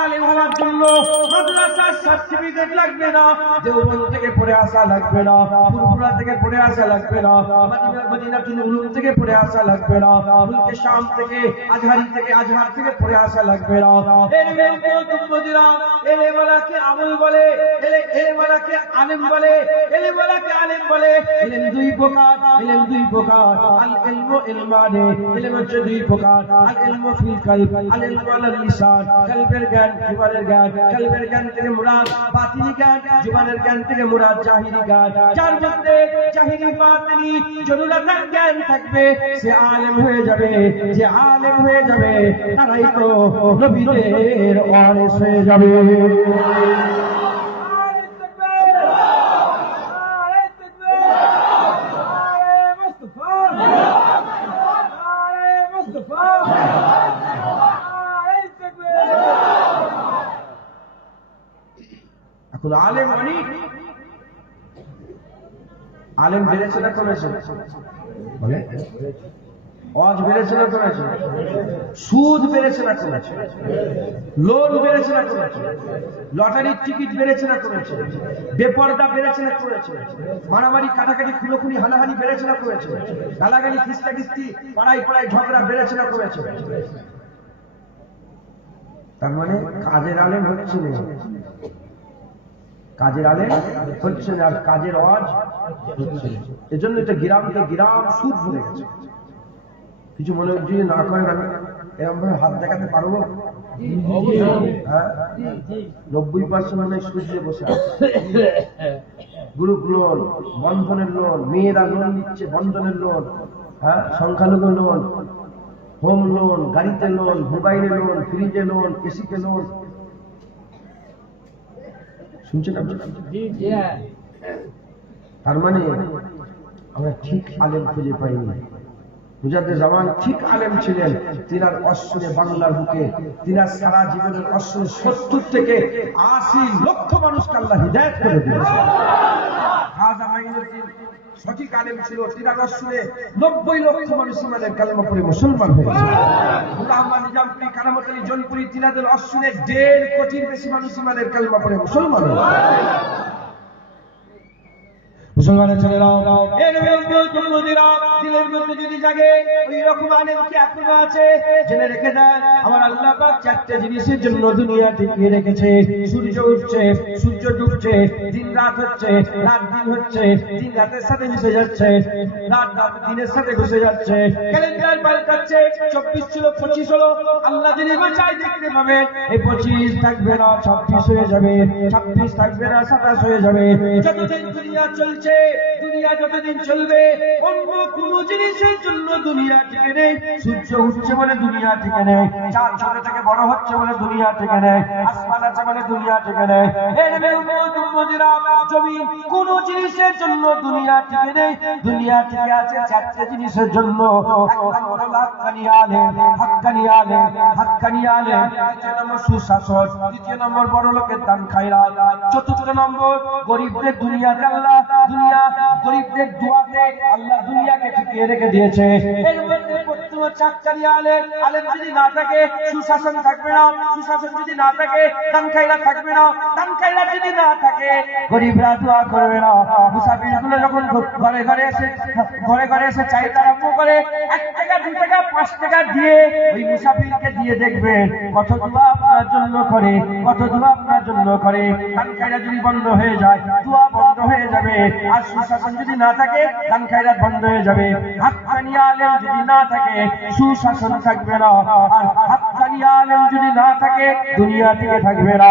আলেম হওয়ার জন্য মাদ্রাসার সার্টিফিকেট লাগবে না, দেওবন্দ থেকে পড়ে আসা লাগবে না, ফুরফুরা থেকে পড়ে আসা লাগবে না, মদিনাতুল উলুম থেকে পড়ে আসা লাগবে না, মুলকে শাম থেকে আজহার থেকে পড়ে আসা লাগবে না। এলেমওয়ালাকে আমল বলে, এলেমওয়ালাকে আলেম বলে, এলেমওয়ালাকে আলেম বলে। এলেম দুই প্রকার, আল ইলমু ইলমানে, এলেম হচ্ছে দুই প্রকার, আল ইলমু ফিল কলব, আল ইলমু আলাল লিসান। কলবের জ্ঞান, জুবানের জ্ঞান। কলবের জ্ঞান থেকে মুরাদ বাতিনি জ্ঞান, জুবানের জ্ঞান থেকে মুরাদ জাহিরি জ্ঞান। যার মধ্যে জাহিরি বাতিনি জরুরাতান জ্ঞান থাকবে সে আলেম হয়ে যাবে। যে আলেম হয়ে যাবে তারাই তো নবীদের ওয়ারিস হয়ে যাবে। এখন আলেম মানে আলেম বেড়েছে না কমেছে? বলে ওয়াজ বেড়েছে না কমেছে? সুদ বেড়েছে না কমেছে? লোন বেড়েছে না কমেছে? লটারির টিকিট বেড়েছে না কমেছে? বেপরদা বেড়েছে না কমেছে? মারামারি কাটাকাটি খুনোখুনি হানাহানি বেড়েছে না কমেছে? গালাগালি খিস্তাখিস্তি পাড়ায় পাড়ায় ঝগড়া বেড়েছে না কমেছে? তার মানে কাজের আলেম হচ্ছে না, কাজের আলেম হচ্ছে না, আর কাজের ওয়াজ হচ্ছে না। এজন্য এটা গ্রামকে গ্রাম সুদ ভরে গেছে। কিছু মনে যদি না করেন আমি এরকম ভাবে হাত দেখাতে পারবো? 90% মানে সুদ দিয়ে বসে আছে। গ্রুপ লোন, বন্ধনের লোন, মেয়েরা লোন নিচ্ছে বন্ধনের লোন, সংখ্যালঘু লোন, হোম লোন, গাড়িতে লোন, মোবাইলে লোন, ফ্রিজে লোন, এসিতে লোন। শুনছেন আপনারা? তার মানে আমরা ঠিক আলেম খুঁজে পাইনি। মুজাদ্দেদ জামান ঠিক আলেম ছিলেন। তিনার অশ্বরে বাংলার বুকে তিনার সারা জীবনের অশ্বরে 70 থেকে 80 লক্ষ মানুষকে আল্লাহ হিদায়াত করে দিয়েছেন। খাজা মাইনুদ্দিন সঠিক আলেম ছিল। তিনার অশ্বরে 90 লক্ষ মানুষ ইমানের কালেমা পড়ে মুসলমান হয়েছে। গোলাম নিজামপুরি, কারামত আলী জনপুরি, তিনাদের অশ্বরে 1.5 কোটির বেশি মানুষ ইমানের কালেমা পড়ে মুসলমান হয়েছে। মুসলমানের ছেলেরাও দিলের মধ্যে যদি জাগে ওই রকম আলেমকে এখনো আছে, জেনে রেখে দেন আমার আল্লাহ পাক 4টে জিনিসের জন্য দুনিয়া টিকিয়ে রেখেছে। সূর্য উঠছে, সূর্য ডুবছে, দিন রাত হচ্ছে, রাত দিন হচ্ছে, দিন রাতের সাথে মিশে যাচ্ছে, রাত রাত দিনের সাথে ঘুষে যাচ্ছে। ক্যালেন্ডার পাল্টাচ্ছে, 24 ছিল 25 হলো। আল্লাহ যদি বাঁচায় দেখতে পাবে এই 25 থাকবে না, 26 হয়ে যাবে, 26 থাকবে না, 27 হয়ে যাবে। যতদিন দুনিয়া চলছে, দুনিয়া যতদিন চলবে, অন্য কোন জিনিসের জন্য দুনিয়া টিকে নেই। সূর্য উঠছে বলে দুনিয়া টিকে নেই, চাঁদ ছোট থেকে বড় হচ্ছে বলে দুনিয়া টিকে নেই, আসমান আছে বলে দুনিয়া টিকে নেই। জমিন কোন জিনিসের জন্য দুনিয়া টিকে নেই। দুনিয়া টিকে আছে 4টে জিনিসের জন্য। হাক্কানি আলেম, হাক্কানি আলেম, হাক্কানি আলেম। দ্বিতীয় নম্বর সুশাসন, তৃতীয় নম্বর বড় লোকের দান খায়রাত, চতুর্থ নম্বর গরিবদের দুনিয়াতে আল্লাহ গরিবদের দোয়াতে আল্লাহ দুনিয়াকে টিকিয়ে রেখে দিয়েছে। এর মধ্যে প্রথম 4 আলেম, আলেম যদি না থাকে সুশাসন থাকবে না, সুশাসন যদি না থাকে দান খায়রাত থাকবে না, দান খায়রাত যদি না থাকে গরিবরা দোয়া করবে না। মুসাফিরগুলো যখন ঘরে ঘরে এসে চাইতে আরম্ভ করে 1 টাকা 2 টাকা 5 টাকা দিয়ে ওই মুসাফিরকে দিয়ে দেখবেন কত দোয়া আপনার জন্য করে, কত দোয়া আপনার জন্য করে। দান খায়রাত যদি বন্ধ হয়ে যায় দোয়া বন্ধ হয়ে যাবে। আর সুশাসন যদি না থাকে দান খায়রাত বন্ধ হয়ে যাবে। হাক্কানি আলেম যদি না থাকে সুশাসন থাকবে না, আর হাক্কানি আলেম যদি না থাকে দুনিয়া টিকে থাকবে না।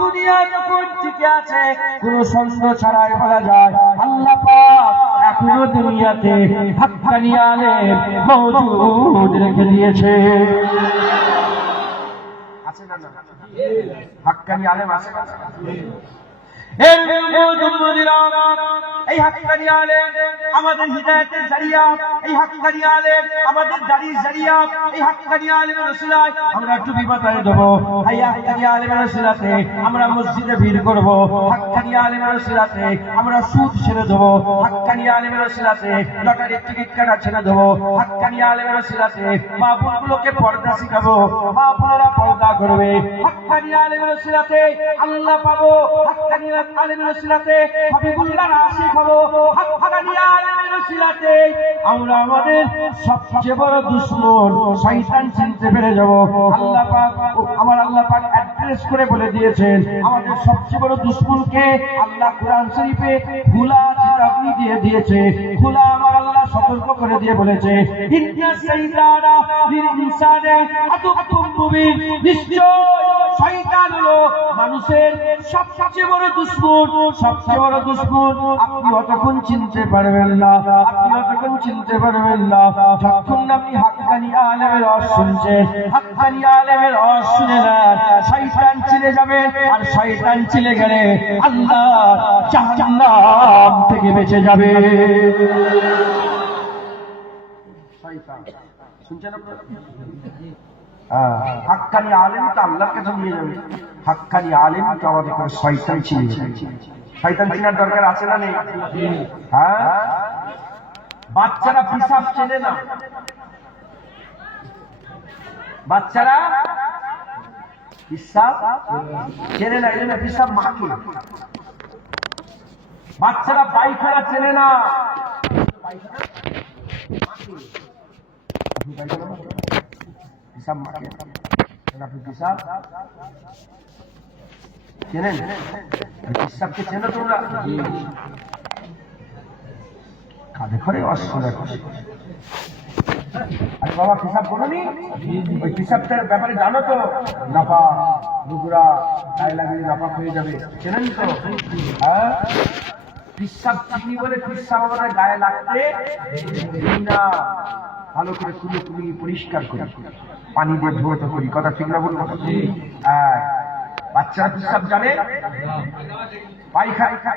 দুনিয়া যখন টিকে আছে কোন সন্দেহ ছাড়াই বলা যায় আল্লাহ পাক এখনো দুনিয়াতে হাক্কানি আলেম মওজুদ রেখে দিয়েছে। আছে না? হাক্কানি আলেম আছে না? এর মুমিনিরা এই হাক্কানি আলেম আমাদের হিদায়াতের জারিয়া, এই হাক্কানি আলেম আমাদের দাড়ির জারিয়া, এই হাক্কানি আলেমের ওসিলায় আমরা টুপি মাথায় দেব, এই হাক্কানি আলেমের ওসিলাতে আমরা মসজিদে ভিড় করব, হাক্কানি আলেমের ওসিলাতে আমরা সুদ ছেড়ে দেব, হাক্কানি আলেমের ওসিলাতে লটারির টিকিট কাটা ছেড়ে দেব, হাক্কানি আলেমের ওসিলাতে মা বোনগুলোকে পর্দা শিখাবো, মা বোনেরা পর্দা করবে, হাক্কানি আলেমের ওসিলাতে আল্লাহ পাবো, হাক্কানি আলেমের ওসিলাতে হাবিবুল্লাহ আশিক হবো, হাক্কানি আলেমের ওসিলাতে আমরা আমাদের সবচেয়ে বড় দুশমন শয়তান চিনতে পেরে যাব। আল্লাহ পাক আল্লাহ পাক অ্যাড্রেস করে বলে দিয়েছেন আমাদের সবচেয়ে বড় দুশমনকে। আল্লাহ কোরআন শরীফে খোলা চেতাবনী দিয়ে দিয়েছে, খোলা আমার আল্লাহ সতর্ক করে দিয়ে বলেছে ইন্নাস শাইতানা লিল ইনসানি আদুউম মুবিন, নিশ্চয় শয়তান হলো মানুষের সবচেয়ে বড় দুশমন, সবচেয়ে বড় দুশমন। আপনি অতক্ষণ চিনতে পারবেন না, আপনি অতক্ষণ চিনতে পারবেন না যতক্ষণ আপনি হাক্কানি আলেমের ওয়াজ শুনছেন। হাক্কানি আলেমের ওয়াজ শুনে না শয়তান চিনে যাবে, আর শয়তান চিনে গেলে আল্লাহ জাহান্নাম থেকে বেঁচে যাবে। শয়তান শুনছেন আপনারা? হাক্কানি আলেম তো আল্লাহর কাছে নিয়ে যাবে, হাক্কানি আলেম তো আমাদের করে শয়তান চিনে যাবে। শয়তান চিনার দরকার আছে না নেই? হ্যাঁ, বাচ্চারা পিসাব চেনে না, বাচ্চারা পিসাব চেনে না, এই জন্য পিসাব মাখে। বাচ্চারা পায়খানা চেনে না, পিসাব মাখে। আপনি পিসাব চেনেন? পিসাবকে চেনো তোমরা? কাঁধে করে অস্বরে আরে বাবা পিসাব করোনি? ওই পিসাবটার ব্যাপারে জানো তো? নাপা বুগুরা গায়ে লাগিয়ে নাপাক হয়ে যাবে, চেনেন তো? হ্যাঁ, পিসাব চিনি বলে পিসাব আমাদের গায়ে লাগতে না, ভালো করে তুলে তুলি পরিষ্কার করি, পানি দিয়ে ধুয়ে করি। কথা ঠিক না বলবো? হ্যাঁ, বাচ্চারা পিসাব জানে, পায়খানা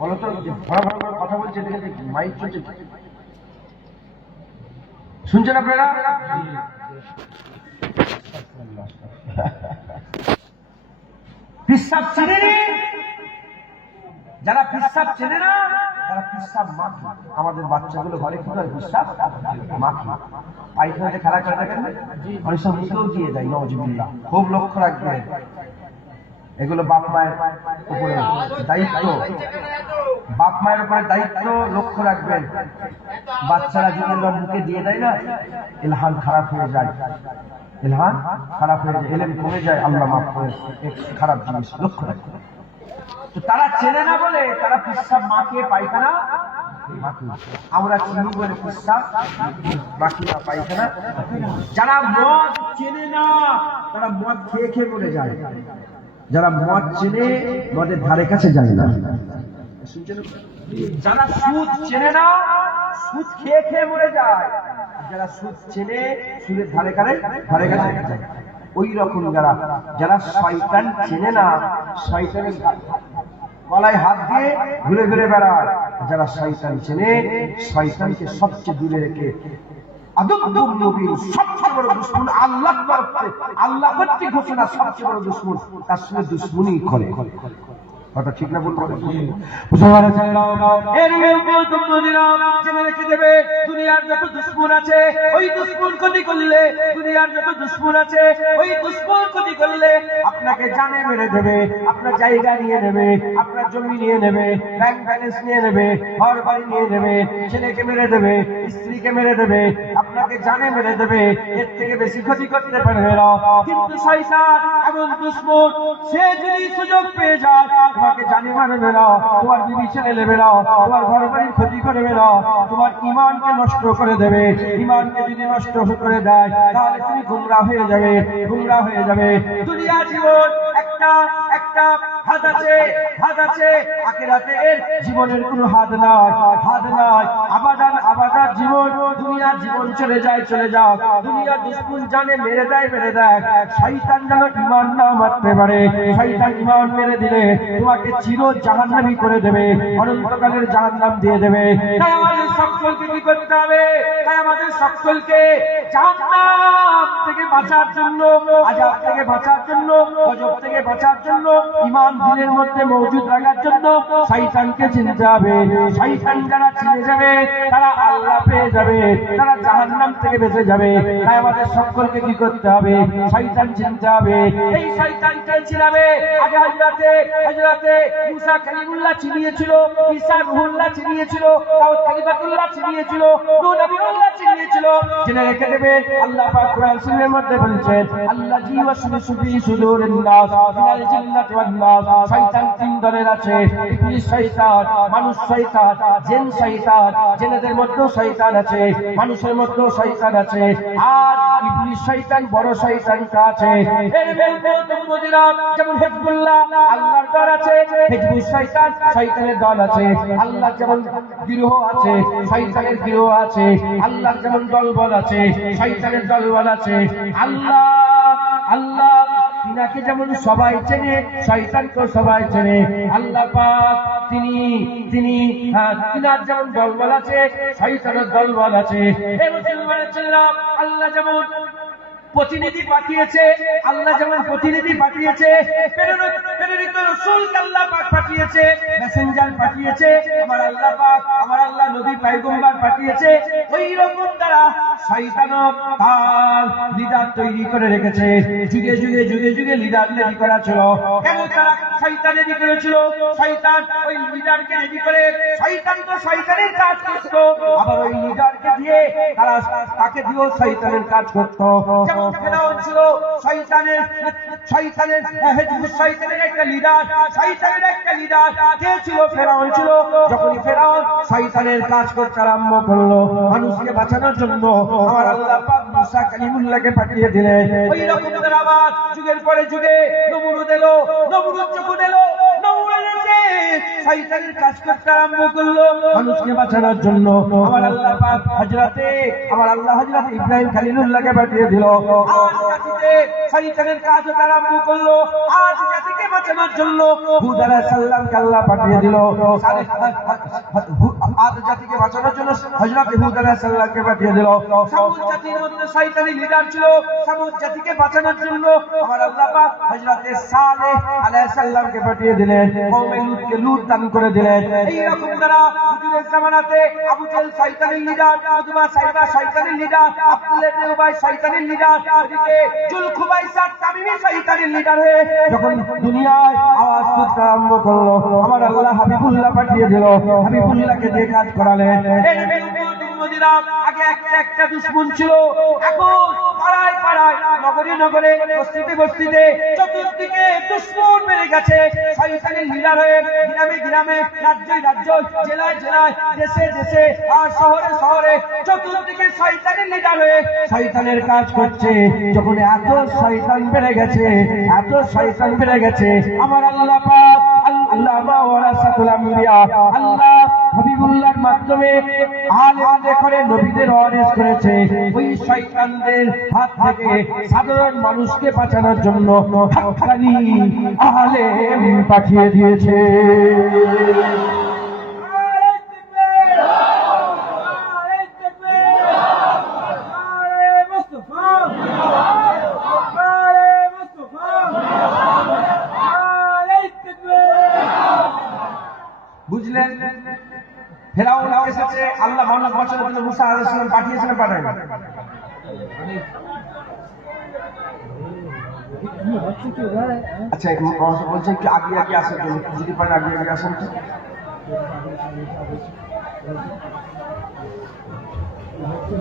বলো তো, ভরা ভরা করে কথা বলছে, দেখে মাইক চলছে, শুনছেন আপনারা? পিসাব চেনে, যারা পিসাব চেনে না তারা পিসাব মাখে। আমাদের বাচ্চাগুলো ঘরে কি করে? পিসাব মাখে। পায়খানাতে খেলা করে দেখেন, অনেক সময় মুখেও দিয়ে দেয়, নওয়াজুবিল্লাহ। খুব লক্ষ্য রাখবেন, এগুলো বাপ মায়ের উপরে দায়িত্ব, বাপ মায়ের উপরে দায়িত্ব, লক্ষ্য রাখবেন। বাচ্চারা যদি মুখে দিয়ে দেয় না, ইলহান খারাপ হয়ে যায়, ইলহান খারাপ হয়ে যায়, এলেম কমে যায়, আল্লাহ মাফ করে। খারাপ জিনিস লক্ষ্য রাখবেন। তো তারা চেনে না বলে তারা পিসাব মাখে, পায়খানা মাখে। আমরা চিনি বলে পিসাব মাখি না, পায়খানা। যারা মদ চেনে না তারা মদ খেয়ে খেয়ে মরে যায়, যারা মদ চেনে মদের ধারে কাছে যায় না। যারা সুদ চেনে না সুদ খেয়ে খেয়ে মরে যায়, যারা সুদ চেনে সুদের ধারে কাছে যায়। ওই রকম যারা যারা শয়তান চেনে না, শয়তানের গলায় হাত দিয়ে ঘুরে ঘুরে বেড়ায়, যারা শয়তান চেনে, শয়তানকে সবচেয়ে দূরে রেখে আদুউম মুবিন, সবচেয়ে বড় দুশমন আল্লাহ তরফে, আল্লাহ কর্তৃক ঘোষণা সবচেয়ে বড় দুশমন, তার সঙ্গে দুশমনি করে। কথা ঠিক না বলবো? জেনে রেখে দেবে দুনিয়ার যত দুশমন আছে, ওই দুশমন ক্ষতি করলে, দুনিয়ার যত দুশমন আছে ওই দুশমন ক্ষতি করলে আপনাকে জানে মেরে দেবে, আপনার জায়গা নিয়ে নেবে, আপনার জমি নিয়ে নেবে, ব্যাংক ব্যালেন্স নিয়ে নেবে, ঘর বাড়ি নিয়ে নেবে, ছেলেকে মেরে দেবে, স্ত্রীকে মেরে দেবে, আপনাকে জানে মেরে দেবে। এর থেকে বেশি ক্ষতি করতে পারবে না। কিন্তু শয়তান এমন দুশমন, সে যদি সুযোগ পেয়ে যায় তোমাকে জানে মারবে না, তোমার বিবি ছেলে নেবে না, তোমার ঘর বাড়ির ক্ষতি করবে না, তোমার ঈমানকে নষ্ট করে দেবে। ঈমানকে যদি নষ্ট করে দেয় তাহলে তুমি গুমরাহ হয়ে যাবে, গুমরাহ হয়ে যাবে। দুনিয়া জীবন একটা হাত আছে, হাত আছে, আখিরাতে এর জীবনের কোনো হাত নাই, হাত নাই। আবাদান আবাদার জীবন, দুনিয়ার জীবন চলে যায়, চলে যাক। দুনিয়ার দুশ্মন জানে মেরে দেয়, মেরে দেয়। শয়তান যেন ঈমান না মারতে পারে। শয়তান ঈমান মেরে দিলে তোমাকে চির জাহান্নামী করে দেবে, অনন্তকালের জাহান্নাম দিয়ে দেবে। তাই আমাদের সকলকে কি করতে হবে? তাই আমাদের সকলকে জাহান্নাম থেকে বাঁচার জন্য, আযাব থেকে বাঁচার জন্য, গজব থেকে বাঁচার জন্য, ঈমান দিলের মধ্যে মজুদ রাখার জন্য শয়তানকে চিনতে হবে। শয়তান যারা চিনে যাবে তারা আল্লাহ পেয়ে যাবে, তারা জাহান্নাম থেকে বেঁচে যাবে। তাই আমাদের সকলকে কি করতে হবে? শয়তান চিনতে হবে। এই শয়তানকে চিনাবে। আগে হযরতে মুসা কালিমুল্লাহ চিনিয়েছিল, ঈসা রূহুল্লাহ চিনিয়েছিল, দাউদ কালিমাতুল্লাহ চিনিয়েছিল, নূহ নবীউল্লাহ চিনিয়েছিল। জেনে রেখে দেবে, আল্লাহ পাক কোরআন শরীফের মধ্যে বলেছেন, আল্লাযী ওয়াসওয়াসু ফি সুদুরিন নাস মিনাল জিন্নাতি ওয়ান নাস। শয়তান তিন ধরনের আছে, ইবলিস শয়তান, মানুষ শয়তান, জিন শয়তান। জিনেদের মধ্যেও শয়তান আছে, মানুষের মধ্যেও শয়তান আছে। আর ইবলিস শয়তান বড় শয়তানটা আছে। এর যেমন হিজবুল্লাহ আল্লাহর দল আছে, হিজবুস শয়তান শয়তানের দল আছে। আল্লাহ যেমন গিরোহ আছে, শয়তানের গিরোহ আছে। আল্লাহর যেমন দলবল আছে, শয়তানের দলবল আছে। আল্লাহ আল্লাহ তিনাকে যেমন সবাই চেনে, শয়তানকেও সবাই চেনে। আল্লাহ পাক তিনি তিনি তিনার যেমন দলবল আছে, শয়তানের দলবল আছে। হে মুসলমানের ছেলেরা, আল্লাহ যেমন প্রতিনিধি পাঠিয়েছে, আল্লাহ যেমন প্রতিনিধি পাঠিয়েছে, প্রেরিত রাসূলকে আল্লাহ পাক পাঠিয়েছে, মেসেঞ্জার পাঠিয়েছে, আমার আল্লাহ পাক, আমার আল্লাহ নবী পয়গম্বর পাঠিয়েছে। ওই রকম তারা শয়তানও তার লিডার তৈরি করে রেখেছে। যুগে যুগে যুগে যুগে লিডার রেডি করা ছিল। কেন তারা শয়তান রেডি করেছিল? শয়তান ওই লিডারকে রেডি করে, শয়তান তো শয়তানের কাজ করত, আবার ওই লিডারকে দিয়ে তারা তাকে দিয়েও শয়তানের কাজ করত। ফেরাউন ছিল শয়তানের হিজবুস শয়তানের একটা লিডার, শয়তানের একটা লিডার। কে ছিল? ফেরাউন ছিল। যখনই ফেরাউন শয়তানের কাজ করতে আরম্ভ করলো মানুষকে বাঁচানোর জন্য, আমার আল্লাহ পাক মুসা কালিমুল্লাহকে পাঠিয়ে দিলেন। ওই রকম তারা আবার যুগের পরে যুগে নমরুদ এলো, নমরুদ যখন এলো, নমরুদ এসে শয়তানের কাজ করতে আরম্ভ করলো মানুষকে বাঁচানোর জন্য। আমার আল্লাহ পাক হযরতে ইব্রাহিম খলিলুল্লাহকে পাঠিয়ে দিল। আজ জাতিতে শয়তানের কাজ আরম্ভ করলো। আজ জাতিকে বাঁচানোর জন্য হুদ আলাইহিস সালামকে আল্লাহ পাঠিয়ে দিল। আজ জাতিকে বাঁচানোর জন্য হযরত হুদ আলাইহিস সালামকে পাঠিয়ে দিল। সামুদ জাতির মধ্যে শয়তানি লিডার ছিল, সামুদ জাতিকে বাঁচানোর জন্য আমার আল্লাহ পাক হযরত সালেহ আলাইহিস সালামকে পাঠিয়ে দিলেন। কওমে লূতকে লূত দান করে দিলেন। এই রকম তারা হুজুরের জামানাতে আবু জাহেল শয়তানি লিডার, উতবা সাইবা শয়তানি লিডার, আব্দুল্লাহ ইবনে উবাই শয়তানি লিডার, ওদিকে জুলখুবাইসা তামিমি শয়তানি লিডার হয়ে যখন দুনিয়ায় আওয়াজ করতে আরম্ভ করলো, আমার আল্লাহ হাবিবুল্লাহ পাঠিয়ে দিল। হাবিবুল্লাহকে দিয়ে কাজ করালেন। আগে একটা দুশ্মন ছিল, এখন পাড়ায় পাড়ায়, নগরে নগরে, বস্তিতে বস্তিতে, চতুর্দিকে দুশ্মন বেড়ে গেছে। শয়তানের লিডার হয়ে গ্রামে গ্রামে, রাজ্যে রাজ্যে, জেলায় জেলায়, দেশে দেশে আর শহরে শহরে চতুর্দিকে শয়তানের লিডার হয়ে শয়তানের কাজ করছে। যখন এত শয়তান বেড়ে গেছে, এত শয়তান বেড়ে গেছে, আমার আল্লাহ পাক আল্লামা ওয়ারাসাতুল আম্বিয়া, আল্লাহ হাবিবুল্লাহর মাধ্যমে আলেমদের করে নবীদের ওয়ারিস করেছে। ওই শয়তানদের হাত থেকে সাধারণ মানুষকে বাঁচানোর জন্য হাক্কানি আলেম পাঠিয়ে দিয়েছে। বুঝলেন? ফেরাউন এসেছে, আল্লাহ মানুষ বাঁচানোর জন্য মুসা আলাইহিস সালাম পাঠিয়েছেন, পাঠায়নি? আচ্ছা, বলছে একটু আগে আগে আসার জন্য, যদি পারেন আগে আগে আসেন তো।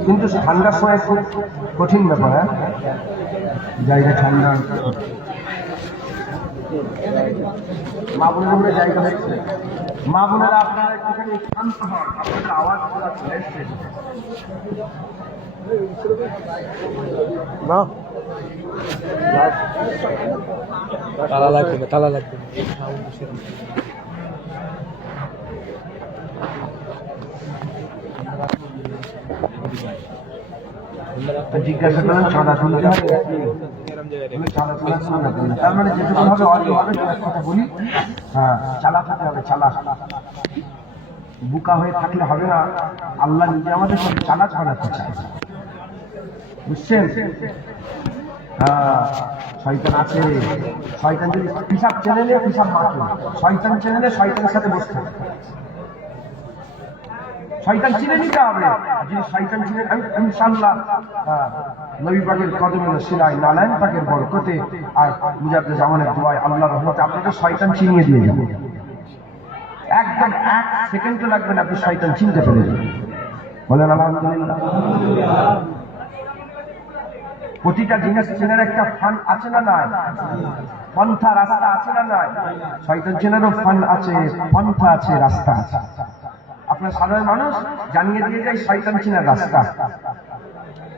কিন্তু ঠান্ডার সময় খুব কঠিন ব্যাপার। হ্যাঁ, জায়গা ঠান্ডা, মা বোনেরা জায়গা হচ্ছে। মা বোনেরা আপনারা একটুখানি শান্ত হন, আপনাদের আওয়াজ করা চলে এসছে। তালা লাগবে, তালা লাগবে। জিজ্ঞাসা করেন চাঁদা তুলতে হবে, তার মানে যেটুকু হবে অল্প হবে। কথা বলি, হ্যাঁ, চালাতে হবে, চালা। বুকা হয়ে থাকলে হবে না। আল্লাহ নিজে আমাদের সব চালাক বানাতে চায়, বুঝছেন? হ্যাঁ, শয়তান আছে। শয়তান যদি পিসাব চেনে নেয়, পিসাব মাকে। শয়তান চেনে নেয়, শয়তানের সাথে বসে থাকে। শয়তান চিনে নিতে হবে। যদি শয়তান চিনে, আমি ইনশাআল্লাহ নবী পাকের কদমে সিলাই নারায়ণ পাকের বরকতে আর মুজাদ্দেদ জামানের দোয়ায় আল্লাহর রহমতে আপনাদের শয়তান চিনিয়ে দিয়ে যাবে। একদম 1 সেকেন্ডও লাগবে না, আপনি শয়তান চিনতে পেরে যাবেন। বলেন আলহামদুলিল্লাহ। প্রতিটা জিনিস চেনার একটা ফান আছে না নাই? পন্থা রাস্তা আছে না নাই? শয়তান চেনারও ফান আছে, পন্থা আছে, রাস্তা আছে। আপনার সাধারণ মানুষ জানিয়ে দিয়ে যায় শয়তান চেনার রাস্তা।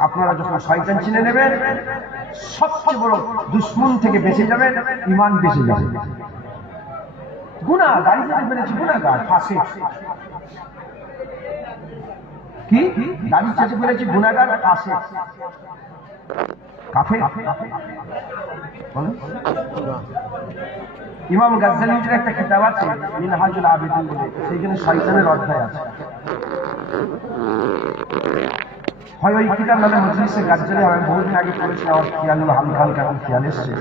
আপনারা যখন শয়তান চিনে নেবেন, সবচেয়ে বড় দুশ্মন থেকে বেঁচে যাবেন, ঈমান বেঁচে যাবে। গুনাহ দাঁড়িয়ে যেতে পেরেছি, গুনাহগার, ফাসিক। কি দাঁড়িয়ে যেতে পেরেছি, গুনাহগার, ফাসিক, কাফের। ইমাম গাজ্জালির একটা কিতাব আছে মিনহাজুল আবেদিন বলে, সেইখানে শয়তানের অধ্যায় আছে। হয় ওই কিতাব নামে মজলিসে গাজ্জালি, আমি বহুদিন আগে পড়েছি, আমার খেয়াল হলো, হালকা হালকা এখন খেয়াল এসছে।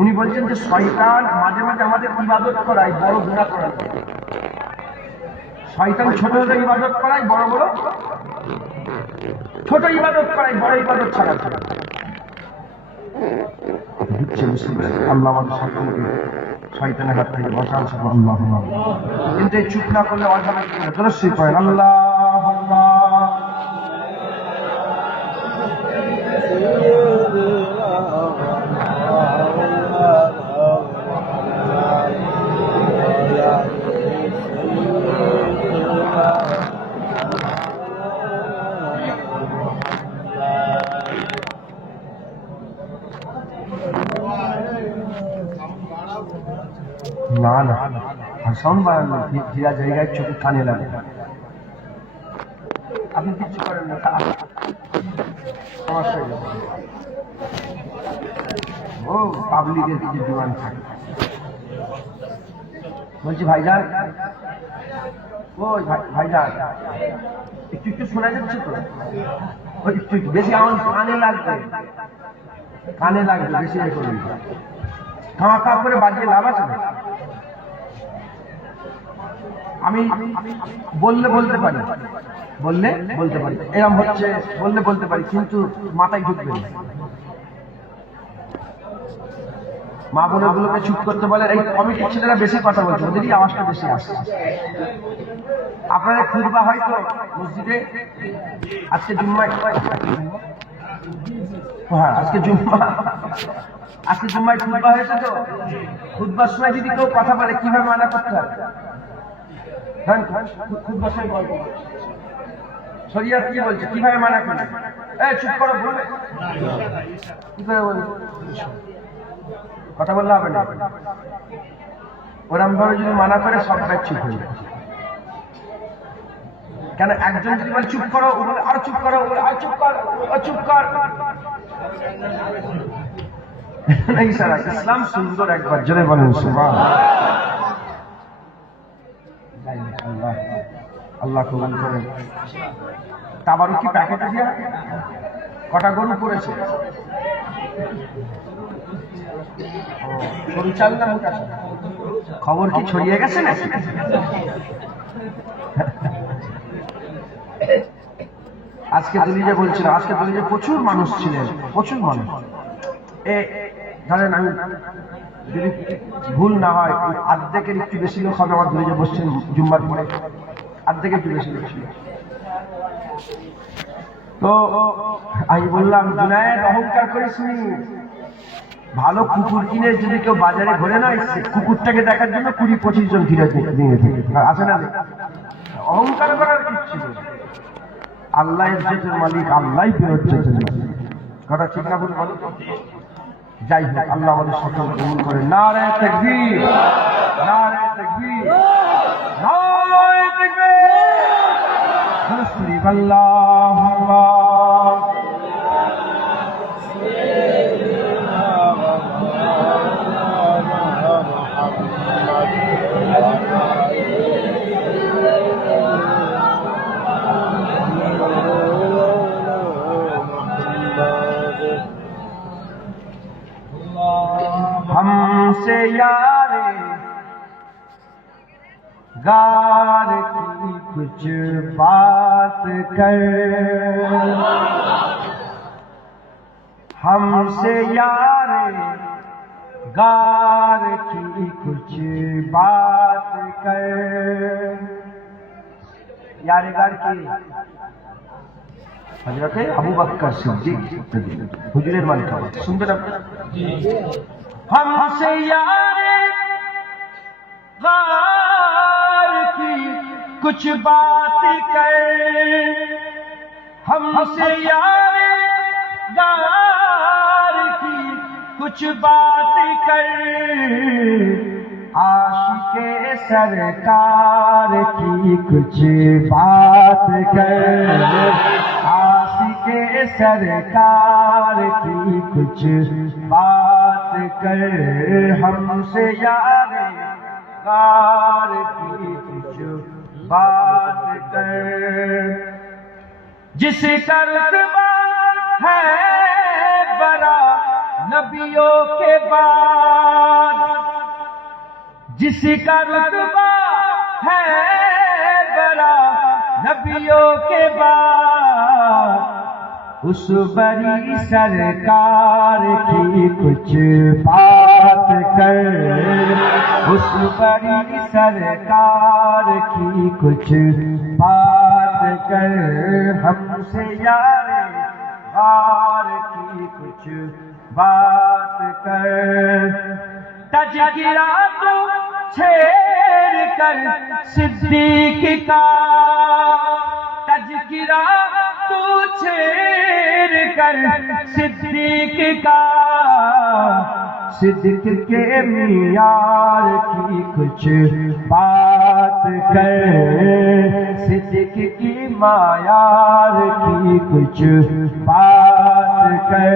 উনি বলছেন যে শয়তান মাঝে মাঝে আমাদের ইবাদত করায়, বড় গুনাহ করায়। শয়তান ছোট ছোট ইবাদত করায়, বড় বড় ছোট ইবাদত করায়, বড় ইবাদত ছাড়া। আল্লাহ আমাদের সকলকে শয়তানের হাত থেকে বাঁচান। আল্লাহ। কিন্তু এই চুপ না করলে অজানা কি করে দরস্তি করেন। আল্লাহ না না, ভাষণ বাড়ানো ঘিরা জায়গায় চোখে কানে লাগে। আপনি কিছু করেন না, সমস্যা হয়ে যাবে। ও পাবলিকের কিছু ডিমান্ড থাকে। বলছি ভাইজান, ওই ভাইজান, একটু একটু শোনা যাচ্ছে তো? ওই একটু একটু বেশি আমার কানে লাগবে, কানে লাগবে বেশি করুন। খাওয়া করে বাজিয়ে লাভ আছে না। আমি বললে বলতে পারি, বললে বলতে পারি, এরকম হচ্ছে বললে বলতে পারি, কিন্তু মাথায় ঢুকবে না। মা বোনগুলোকে চুপ করতে বলে। এই কমিটির ছেলেরা বেশি কথা বলছে, ওদেরই আওয়াজটা বেশি আসছে। আপনাদের খুতবা হয়তো মসজিদে, আজকে জুম্মা, হ্যাঁ আজকে জুম্মায় খুতবা হয়েছে তো। খুতবার সময় যদি কেউ কথা বলে, কিভাবে মানা করতে হবে? শরিয়ত কি বলছে, কিভাবে মানা করবে? চুপ করো বলবে, কি করে বলবে? কথা বললে হবে না। ওরম ভাবে যদি মানা করে, সব ব্যাগ চুপ হয়ে যাবে। কেন একজন যদি বলে চুপ করো, ও বলে আর চুপ করো, ও বলে আর চুপ কর, ও চুপ কর। ইসলাম সুন্দর, একবার জোরে বলেন সুবহানাল্লাহ। আল্লাহ কবুল করেন। তাবারুক কি প্যাকেটে দিয়া? কটা গরু করেছে? সরু চাল না মোটা চাল? খবর কি ছড়িয়ে গেছে না? আজকে দলিলে বলছিল, আজকে দলিলে প্রচুর মানুষ ছিলেন, প্রচুর মানুষ। ধরেন আমি যদি ভুল না হয়, অর্ধেকের একটু বেশি লোক হবে আমার দলিলে বসছেন জুম্মার পরে, অর্ধেকের একটু বেশি লোক ছিল। তো আমি বললাম, জুনায়েদ অহংকার করিস নি। ভালো কুকুর কিনে যদি কেউ বাজারে ঘুরে না, কুকুরটাকে দেখার জন্য 20-25 জন ঘিরে নিয়ে আসে না। অহংকার করার কিচ্ছু নেই। আল্লাহ ইজ্জতের মালিক, আল্লাহ ফেরত চাইছেন। কথা ঠিক না ভুল বলো? যাই হোক, আল্লাহ আমাদের সকল কবুল করে। নারে তাকবীর, নারে তাকবীর, নারে তাকবীর। আল্লাহু আকবার। हमसे यारे गार की कुछ बात कर, हमसे यारे गार की कुछ बात कर। यारे गार की हजरत अबू बकर सिद्दीक हुजूरेर मालिक सुनते ना। हमसे यारे गार की कुछ बात कर, हमसे यारे गार की कुछ बात कर। आशिके सरकार की कुछ बात कर, आशिके सरकार की कुछ बात कर। हमसे यारे गार की कुछ बात कर। जिसका रुतबा है बड़ा नबियों के बाद, जिसका रुतबा है बड़ा नबियों के बाद, उस बड़ी सरकार की कुछ बात कर, उस बड़ी सरकार की कुछ बात कर। हमसे यारे गार की कुछ बात कर। तज़किरा तो छेड़ कर सिद्दीक का, तज़किरा तो छेड़ कर सिद्दीक का। सिद्दीक के मियार की कुछ बात कर, सिद्दीक की मायार की कुछ बात कर।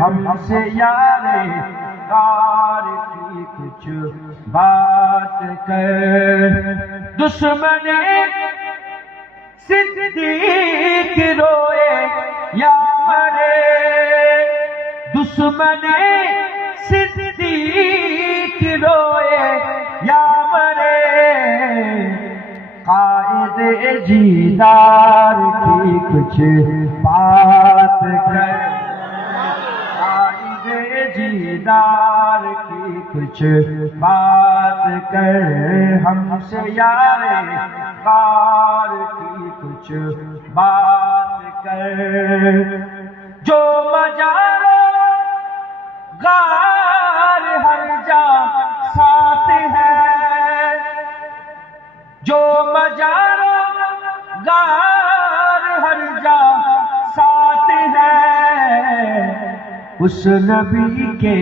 हमसे यारे गार की कुछ बात कर। दुश्मन सिद्दीक रोए या मरे, दुश्मन सिद्दीक रोए या मरे। कायदे जीदार की कुछ बात कर, कायदे जीदार की कुछ बात कर। हमसे यारे गार की कुछ बात कर। जो मजारो गार हर जा साथ है, जो मजारो गार हर जा साथ है। उस नबी के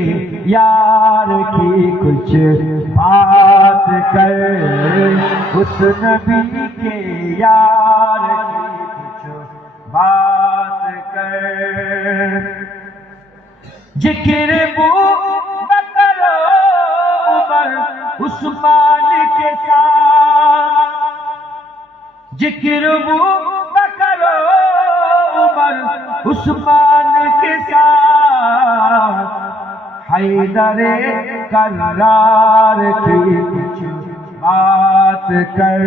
यार की कुछ बात कर, उस नबी के यार की कुछ बात कर। जिक्र बू बकर उमर उस्मान के साथ, जिक्र बू बकर उमर उस्मान के साथ। हैदरे करार की कुछ बात कर,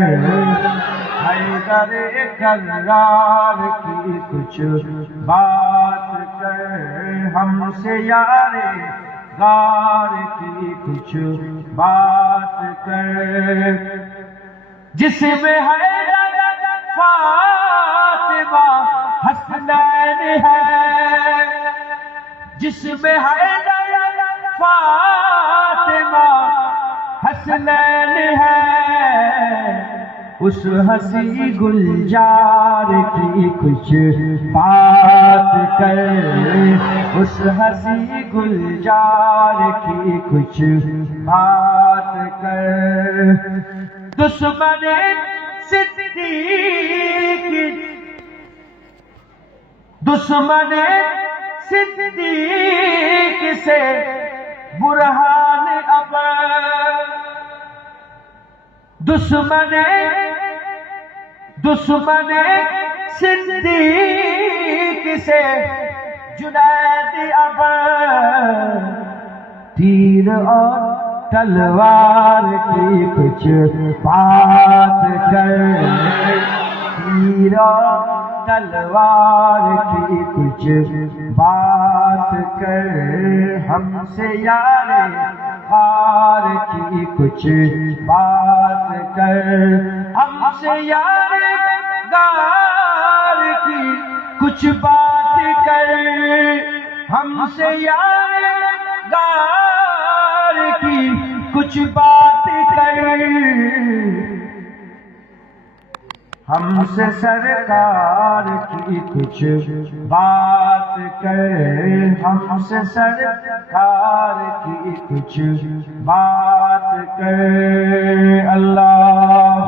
हैदरे करार की कुछ बात कर। हमसे यारे गार की कुछ बात कर। जिसमें हैदर फातिमा हसनैन है, जिसमें हैदर फातिमा हसनैन है। उस हंसी गुलजार की कुछ बात कर, उस हंसी गुलजार की कुछ बात कर। दुश्मन सिद्दीक से बुरहान अब, दुश्मन सिद्दीक से जुनैद अब, तीर और तलवार की कुछ बात कर। तीर और तलवार की कुछ बात कर। हमसे यारे हार की कुछ बात कर। हमसे यारे गार की कुछ बात कर। हमसे यारे गार की कुछ बात कर। हमसे सरकार की कुछ बात कर। हमसे सरकार की कुछ बात कर। अल्लाह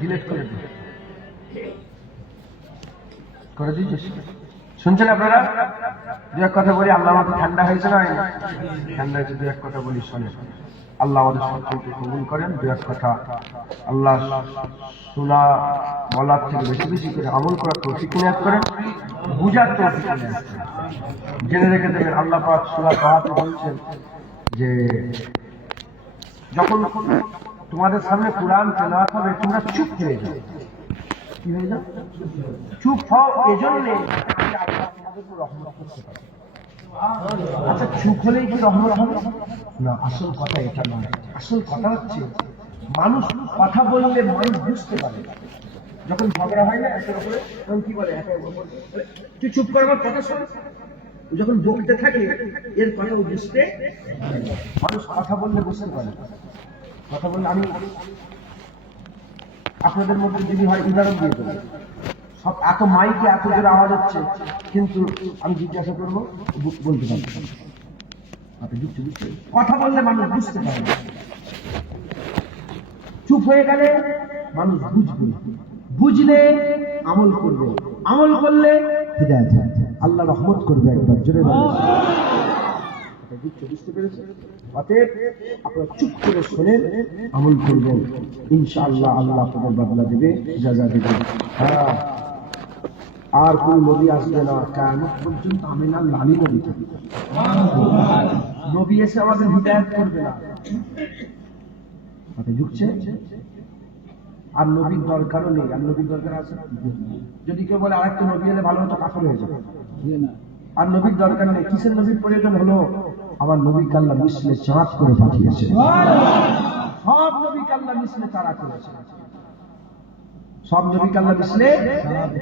ডিলিট করে দিয়েছিস। শুনছেন আপনারা? দু এক কথা বলি। আল্লাহ আমাদের ঠান্ডা হয়েছে না? ঠান্ডা হয়েছে। দু এক কথা বলি, শোনেন। আল্লাহ আমাদের সকলকে কবুল করেন। দু এক কথা আল্লাহ শোনা বলার থেকে বেশি বেশি করে আমল করার তৌফিক ইনায়াত করেন, বুঝার তৌফিক ইনায়াত করেন। জেনে রেখে দেবেন, আল্লাহ পাক সূরা তাহাতে বলছেন যে যখন তোমাদের সামনে কুরআন তেলাওয়াত হবে তোমরা চুপ হয়ে যাও। কি হয়ে যাও? চুপ হও। এজন্যে আল্লাহ তোমাদের উপর রহমত করতে পারে। আচ্ছা, চুপ হলেই কি রহমত হবে না? আসল কথা এটা নয়। আসল কথা হচ্ছে মানুষ কথা বললে মানুষ বুঝতে পারে। যখন ঝগড়া হয় না একের উপরে, তখন কি বলে? তুই চুপ করে আমার কথা শোন। যখন বলতে থাকে এর কথা বুঝতে, মানুষ কথা বললে বুঝতে পারে। কথা বললে আমি আপনাদের মধ্যে যদি হয় উদাহরণ দিয়ে দেবো। সব এত মাইকে এত জোরে আওয়াজ হচ্ছে, কিন্তু আমি জিজ্ঞাসা করবো বলতে পারবো। কথা বললে মানুষ বুঝতে পারে। চুপ হয়ে গেলে মানুষ বুঝবে, বুঝলে আমল করবে, আমল করলে হিদায়াত আল্লাহ রহমত করবে। একবার জোরে বলুন। বুঝতে পেরেছেন? অতএব আপনারা চুপ করে শোনেন, আমল করবেন, ইনশাআল্লাহ আল্লাহ আপনাদের বদলা দেবে, জাযা দেবে। হ্যাঁ, আর কোন নবী আসবে না কিয়ামত পর্যন্ত। আমিনা লালি নবী থাকবে। নবী এসে আমাদের হিদায়াত করবে না। কথা ঢুকছে? আর নবীর দরকারও নেই। আর নবীর দরকার আছে? যদি কেউ বলে আরেকটা নবী এলে ভালো হতো, কাফের হয়ে যাবে। আর নবীর দরকার নেই। কিসের নবীর প্রয়োজন হলো? আমার নবীকে আল্লাহ মিসলে চাঁদ করে পাঠিয়েছে। সব নবীকে আল্লাহ মিসলে তারা করেছে। সব নবীকে আল্লাহ মিসলে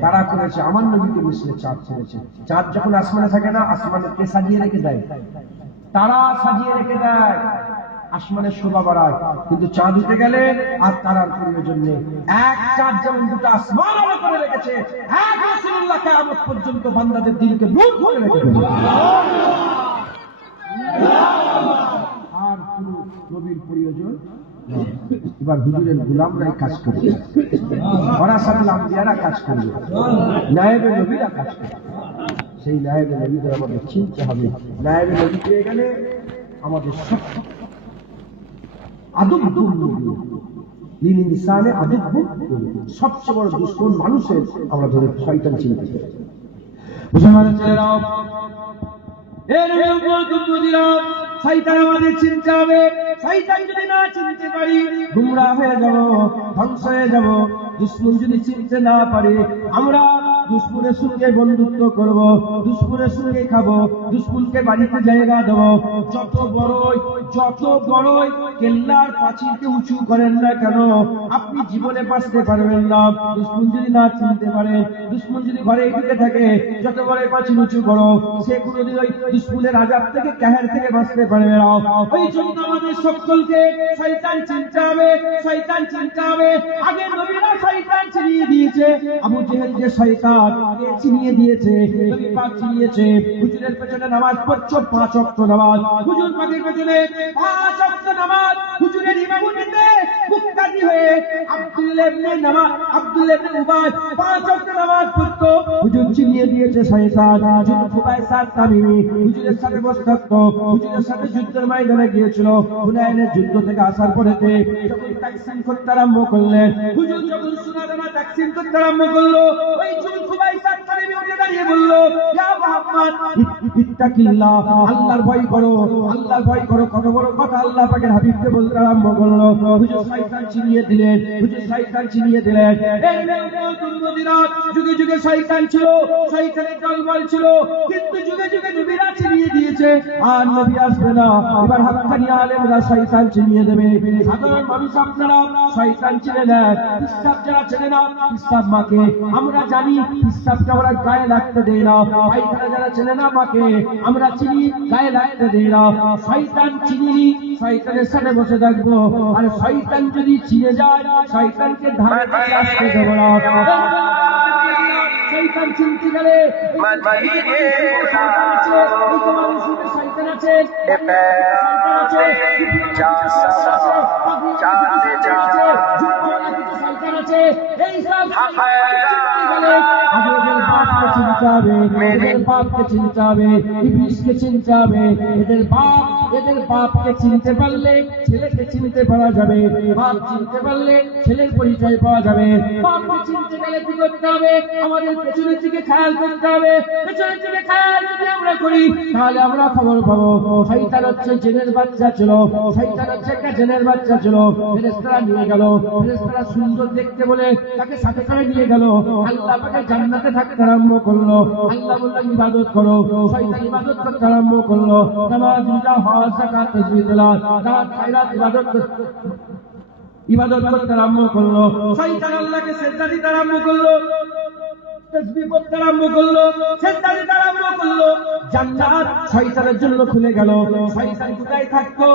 তারা করেছে। আমার নবীকে মিসলে চাঁদ করেছে। চাঁদ যখন আসমানে থাকে না, আসমানে কে সাজিয়ে রেখে দেয়? তারা সাজিয়ে রেখে দেয়, আসমানের শোভা বাড়ায়। কিন্তু চাঁদ উঠে গেলে আর তারার প্রয়োজন নেই। এক চাঁদ যেমন দুটো আসমান আলো করে রেখেছে, এক রাসূলুল্লাহ কিয়ামত পর্যন্ত বান্দাদের দিলকে নূর করে রেখে দেবে। আর কোন নবীর প্রয়োজন নেই। এবার হুজুরের গোলামরাই কাজ করবে, ওরাসাতুল আম্বিয়ারা কাজ করবে, নায়েবে নবীরা কাজ করবে। সেই নায়েবে নবীদের আমাদের চিনতে হবে। নায়েবে নবী পেয়ে গেলে আমাদের সব সবচেয়ে বড় দুশ্মন মানুষের আমরা ধরে শয়তান চিনতে পারি। শয়তান আমাদের চিনতে হবে। শয়তান যদি না চিনতে পারি গুমরাহ হয়ে যাব, ধ্বংস হয়ে যাব। দুশ্মন যদি চিনতে না পারি আমরা দুশ্মনের সঙ্গে বন্ধুত্ব করব, দুশ্মনের সঙ্গে খাবো, দুশ্মনকে বাড়িতে জায়গা দেবো। যত বড়ই কেল্লার পাঁচিলকে উঁচু করেন না কেন, আপনি জীবনে বাঁচতে পারবেন না। দুশ্মন যদি না চিনতে পারেন, দুশ্মন যদি ঘরে ঢুকে থাকে, যত বড় পাঁচিল উঁচু করো, সে কোনোদিন ওই দুশ্মনের আযাব থেকে, কাহের থেকে বাঁচতে পারবে না। ওই জন্য আমাদের সকলকে শয়তান চিনতে হবে, শয়তান চিনতে হবে। আগে নবীরা শয়তান চিনিয়ে দিয়েছে, আবু জেহেল যে শয়তান চিনিয়ে দিয়েছে, নবী পাক চিনিয়েছে। হুজুরের পেছনে নামাজ পড়ছো, 5 ওয়াক্ত নামাজ, হুজুর পাকের পেছনে 5 ওয়াক্ত নামাজ, হুজুরের ইমামতিতে মুক্তাদি হয়ে আব্দুল্লাহ ইবনে উবাই 5 ওয়াক্ত নামাজ পড়তো। হুজুর চিনিয়ে দিয়েছে শয়তান। খুবাইসাত তামিমি হুজুরের সাথে বসত, হুজুরের সাথে যুদ্ধের ময়দানে গিয়েছিল। হুনাইনের যুদ্ধ থেকে আসার পরেতে যখন তাকসীম করতে আরম্ভ করলেন, হুজুর যখন সুনাদানা তাকসীম করতে আরম্ভ করলো, ওই খুবাইসাত তামিমি উঠে দাঁড়িয়ে বলল, ইয়া মুহাম্মদ ইত্তাকিল্লাহ, আল্লাহর ভয় করো, আল্লাহর ভয় করো। কত বড় কথা আল্লাহ পাকের হাবিবকে বলতে আরম্ভ করলো। হুজুর শয়তান চিনিয়ে দিলেন, হুজুর শয়তান চিনিয়ে দিলেন। এই মদিনাত যুগে যুগে শয়তান ছিল, শয়তানের দলবল ছিল, কিন্তু যুগে যুগে নবীরা চিনিয়ে দিয়েছে। আর নবী আসবে না, এবার হাক্কানি আলেমরা শয়তান চিনিয়ে দেবে। সাধারণ মানুষ আপনারা শয়তান চিনে নেন, পিশাব যারা চেনে না, পিশাব মাকে আমরা জানি, পিশাবকে আমরা গায়ে লাগতে দেই না। পায়খানা যারা চেনে না মাকে আমরা চিনি, গায়ে লাগতে দেই না। শয়তান চিনিনি, শয়তানের সাথে বসে থাকবো। আর শয়তান যদি চিনে যায়, শয়তানকে ধারে কাছে আসতে দেবো না। শয়তান চিনতে গেলে শয়তান আছে, এই সব এদের বাপকে চিনতে হবে, ইবলিসকে চিনতে হবে। এদের বাপকে চিনতে পারলে ছেলেকে চিনতে পারা যাবে, বাপ চিনতে পারলে ছেলের পরিচয় পাওয়া যাবে। বাপকে চিনতে গেলে কি করতে হবে? আমাদের পেছনের দিকে খেয়াল করতে হবে। পেছনের দিকে খেয়াল যদি আমরা করি, তাহলে আমরা খবর পাবো। শয়তান হচ্ছে জিনের বাচ্চা ছিল, শয়তান হচ্ছে একটা জিনের বাচ্চা ছিল। ফেরেশতারা নিয়ে গেল, ফেরেশতারা সুন্দর দেখতে বলে তাকে সাথে করে নিয়ে গেল। আল্লাহ পাকে জান্নাতে থাকতে আরম্ভ করলো। আল্লাহ বললেন ইবাদত করো, শয়তান ইবাদত করতে আরম্ভ করলো। নামাজ, রোজা, হজ, যাকাত, তাসবিহ, তেলাওয়াত, দাওয়াত, খায়রাত, ইবাদত করতে আরম্ভ করলো। শয়তান আল্লাহকে সিজদা দিতে আরম্ভ করলো, তাসবিহ পড়তে আরম্ভ করলো, সিজদা দিতে আরম্ভ করলো। জান্নাত শয়তানের জন্য খুলে গেল। শয়তান কোথায় থাকতো?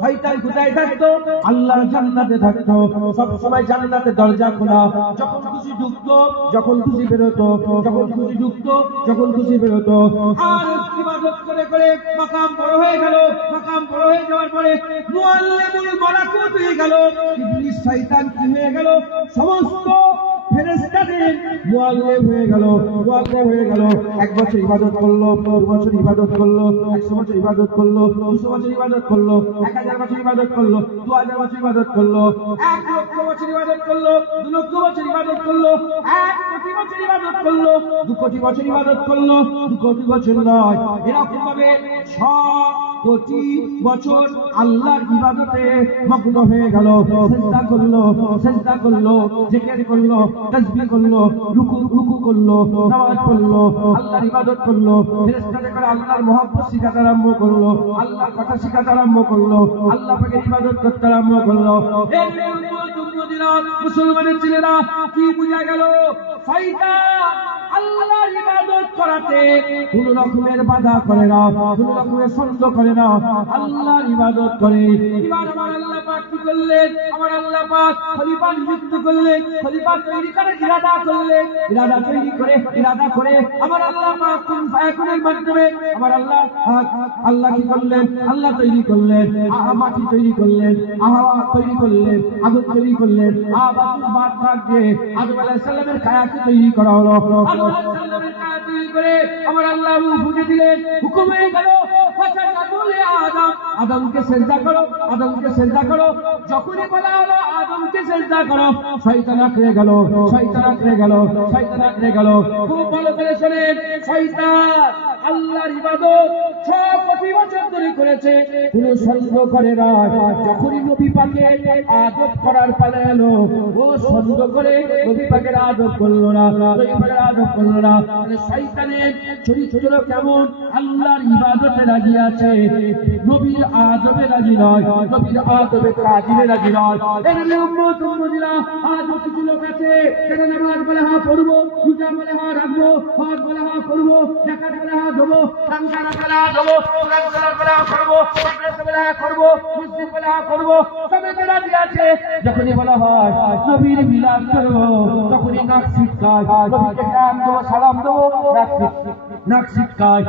শয়তান কোথায় থাকতো? আল্লাহর জান্নাতে থাকতো। সব সময় জান্নাতে দরজা খোলা, যখন খুশি ঢুকতো, যখন খুশি বেরোতো, যখন খুশি ঢুকতো, যখন খুশি বেরোতো। আর ইবাদত করে করে মাকাম বড় হয়ে গেল। মাকাম বড় হয়ে যাওয়ার পরে মুআল্লিমুল মালাকুত হয়ে গেল। ইবলিস শয়তান কি হয়ে গেল? সমস্ত ফেরেশতাদের মুআল্লিম হয়ে গেল, মুআল্লিম হয়ে গেল। 1 বছর ইবাদত করলো, 2 বছর ইবাদত করলো, 100 বছর ইবাদত করলো, 200 বছর ইবাদত করলো, 1000 বছর ইবাদত করলো, 2000 বছর ইবাদত করলো, 1 লক্ষ বছর ইবাদত করলো, 2 লক্ষ বছর ইবাদত করলো, 1 কোটি বছর ইবাদত করলো, 2 কোটি বছর ইবাদত করলো, 2 কোটি বছর নয়, এরকম ভাবে 6 কোটি বছর আল্লাহর ইবাদতে মগ্ন হয়ে গেল। সিজদা করলো, সিজদা করলো, জিকির করলো, তাসবিহ করলো, রুকু করলো, নামাজ পড়লো, আল্লাহর ইবাদত করলো। ফেরেশতাদের করে আল্লাহর মহব্বত শিখাতে আরম্ভ করলো, আল্লাহর কথা শিখাতে আরম্ভ করলো, আল্লাহ পাকের ইবাদত করতে আরম্ভ করলো। মুসলমানের ছেলেরা কি বুঝা গেল? শয়তান আল্লাহর ইবাদত করাতে কোন রকমের বাধা করে না, কোন রকমের ছন্দ করে না, আল্লাহর ইবাদত করে। এবার আমার আল্লাহ পাক কি করলেন? আমার আল্লাহ পাক খলিফা নিযুক্ত করলেন, খলিফা তৈরি করে ইরাদা করলেন, ইরাদা তৈরি করে ইরাদা করে আমার আল্লাহ পাক কুন ফায়াকুনের মাধ্যমে আমার আল্লাহ কি করলেন? আল্লাহ তৈরি করলেন, মাটি তৈরি করলেন, হাওয়া তৈরি করলেন, আগুন তৈরি করলেন, বাতুর বাদ ভাগ দিয়ে আদম আলাইহিস সালামের কায়াকে তৈরি করা হলো। আদম আলাইহিস সালামের কায়া তৈরি করে আমার আল্লাহ রূহ ফুঁকে দিলেন, হুকুম হয়ে গেল আদমকে সিজদা করো, আদমকে সিজদা করো। যখনই বলা হলো আদমকে সিজদা করো, শয়তান আঁকড়ে গেল, শয়তান আঁকড়ে গেল, শয়তান আঁকড়ে গেল। খুব ভালো করে শোনেন, শয়তান আল্লাহর ইবাদত 6 কোটি বছর ধরে করেছে, কোনো সন্দেহ করে না। যখনই নবী পাকের আদব করার পালা এলো, ও সন্দেহ করে নবী পাকের আদব করলো না, নবী পাকের আদব করলো না। শয়তানের চরিত্র কেমন? আল্লাহর ইবাদতে রাজি আছে, নবীর আদবে রাজি নয়, নবীর আদবে কাজিনে রাজি নয়। এখানে উম্মত উম্মতিরা আজ কিছু লোক আছে, যারা নামাজ বলে হ্যাঁ পড়বো, রোজা বলে হ্যাঁ রাখবো, হজ বলে হ্যাঁ করবো, যাকাত বলে হ্যাঁ দেবো, রমজান বলে হ্যাঁ দেবো, কোরআন বলে হ্যাঁ করবো, মাদ্রাসা বলে হ্যাঁ করবো, মসজিদ বলে হ্যাঁ করবো, সবেতে রাজি আছে। যখনই বলা হয় নবীর মিলাদ করবো, তখনই নাক ছিটকায়, নবীকে সালাম দেবো, সালাম দেবো, নাক ছিটকায়।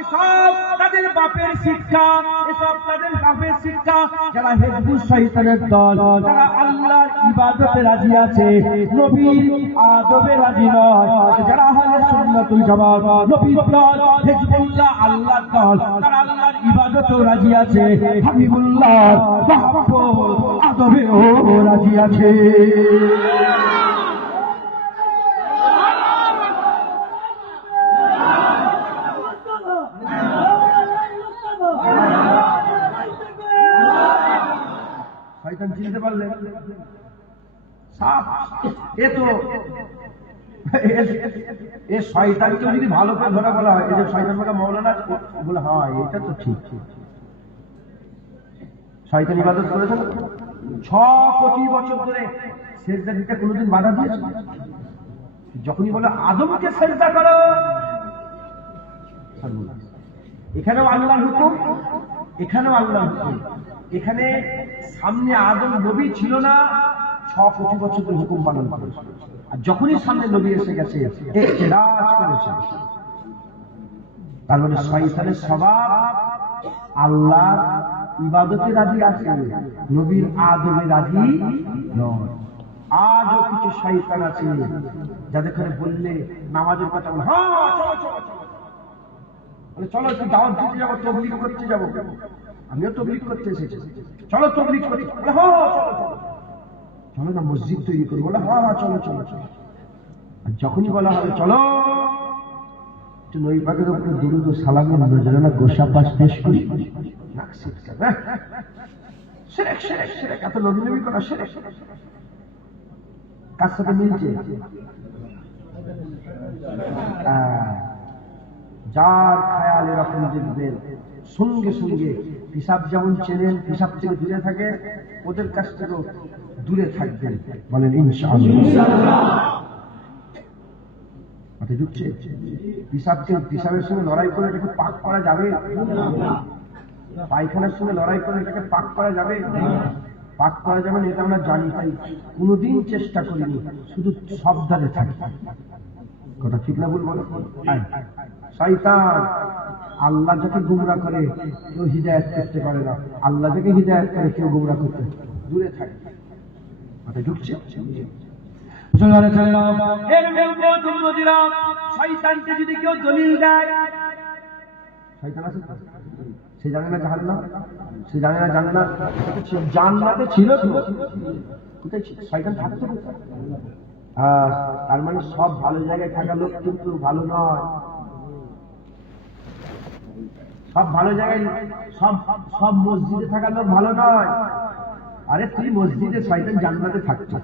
এসব তাদের বাপের শিক্ষা, এসব তাদের বাপের শিক্ষা। যারা হিজবুল শয়তানের দল, যারা আল্লাহর ইবাদতে রাজি আছে, নবীর আদবে রাজি নয়, যারা আহলে সুন্নাতুল জামাত, নবীর দল, হিজবুল্লাহ আল্লাহর দল, তারা আল্লাহর ইবাদতেও রাজি আছে, হাবিবুল্লাহ মহব্বত আদবেও রাজি আছে। শয়তান চিনতে পারলেন? সাপ এ তো এ শয়তানকে যদি ভালো করে ধরা বলা হয়, এই যে শয়তান বলা মৌলানা বলে হয়, এটা তো ঠিক। শয়তান ইবাদত করেছেন 6 কোটি বছর ধরে, সেজদা দিতে কোনোদিন বাধা দিয়েছে? যখনই বলে আদমকে সেজদা করো, এখানেও আল্লাহর হুকুম, এখানেও আল্লাহর হুকুম। এখানে সামনে আদম নবী ছিল না, 6 কোটি বছর ধরে হুকুম পালন করেছে। আর যখনই সামনে নবী এসে গেছে, ইখতিরাজ করেছে। তার মানে শয়তানের স্বভাব আল্লাহর ইবাদতে রাজি আছে, নবীর আদবে রাজি নয়। আজও কিছু শয়তান আছে যাদের করে বললে নামাজের কথা বলে, হ্যাঁ চলো চলো চলো, চলো একটু দাওয়াত দিতে যাবো, তবলিগ করতে যাবো, আমিও তবলিগ করতে এসেছি, চলো তবলিগ করি, বলে হ্যাঁ চলো চলো, চলো না মসজিদ তৈরি করি, বলে হ্যাঁ হ্যাঁ চলো চলো চলো। আর যখনই বলা হবে চলো একটু নবী পাকের উপরে দুরূদ ও সালামের নজরানা গোসা পাশ পেশ করি, নাক ছিটকাবে, শিরক শিরক শিরক, এত নবী নবী করা শিরক। কার সাথে মিলছে? যার খেয়াল এরকম দেখবেন, সঙ্গে সঙ্গে পিসাব যেমন চেনেন, পিসাব থেকে দূরে থাকে, ওদের কাছ থেকে দূরে থাকবেন, বলেন ইনশাআল্লাহ। মাথায় ঢুকছে? পিসাবের সঙ্গে লড়াই করে এটাকে পাক করা যাবে? পায়খানার সঙ্গে লড়াই করে এটাকে পাক করা যাবে? পাক করা যাবে না, এটা আমরা জানি, তাই কোনোদিন চেষ্টা করিনি, শুধু সাবধানে থাকি। কথা ঠিক না ভুল বলো? শয়তান আল্লাহ যাকে গুমরাহ করে কেউ হিদায়াত করতে পারে না, আল্লাহ যাকে হিদায়াত করে কেউ গুমরাহ করতে দূরে থাকে। মাথায় ঢুকছে? শয়তানকে যদি কেউ দলিল দেয়, শয়তান আছে, সে জানে না জাহান্নাম, সে জানে না জান্নাত, জান্নাতে ছিল তো, কোথায় ছিল? শয়তান থাকতো কোথায়? তার মানে সব ভালো জায়গায় থাকা লোক কিন্তু ভালো নয়, সব ভালো জায়গায়, সব মসজিদে থাকা লোক ভালো নয়। আরে তুই মসজিদে, শয়তান জান্নাতে থাকতো।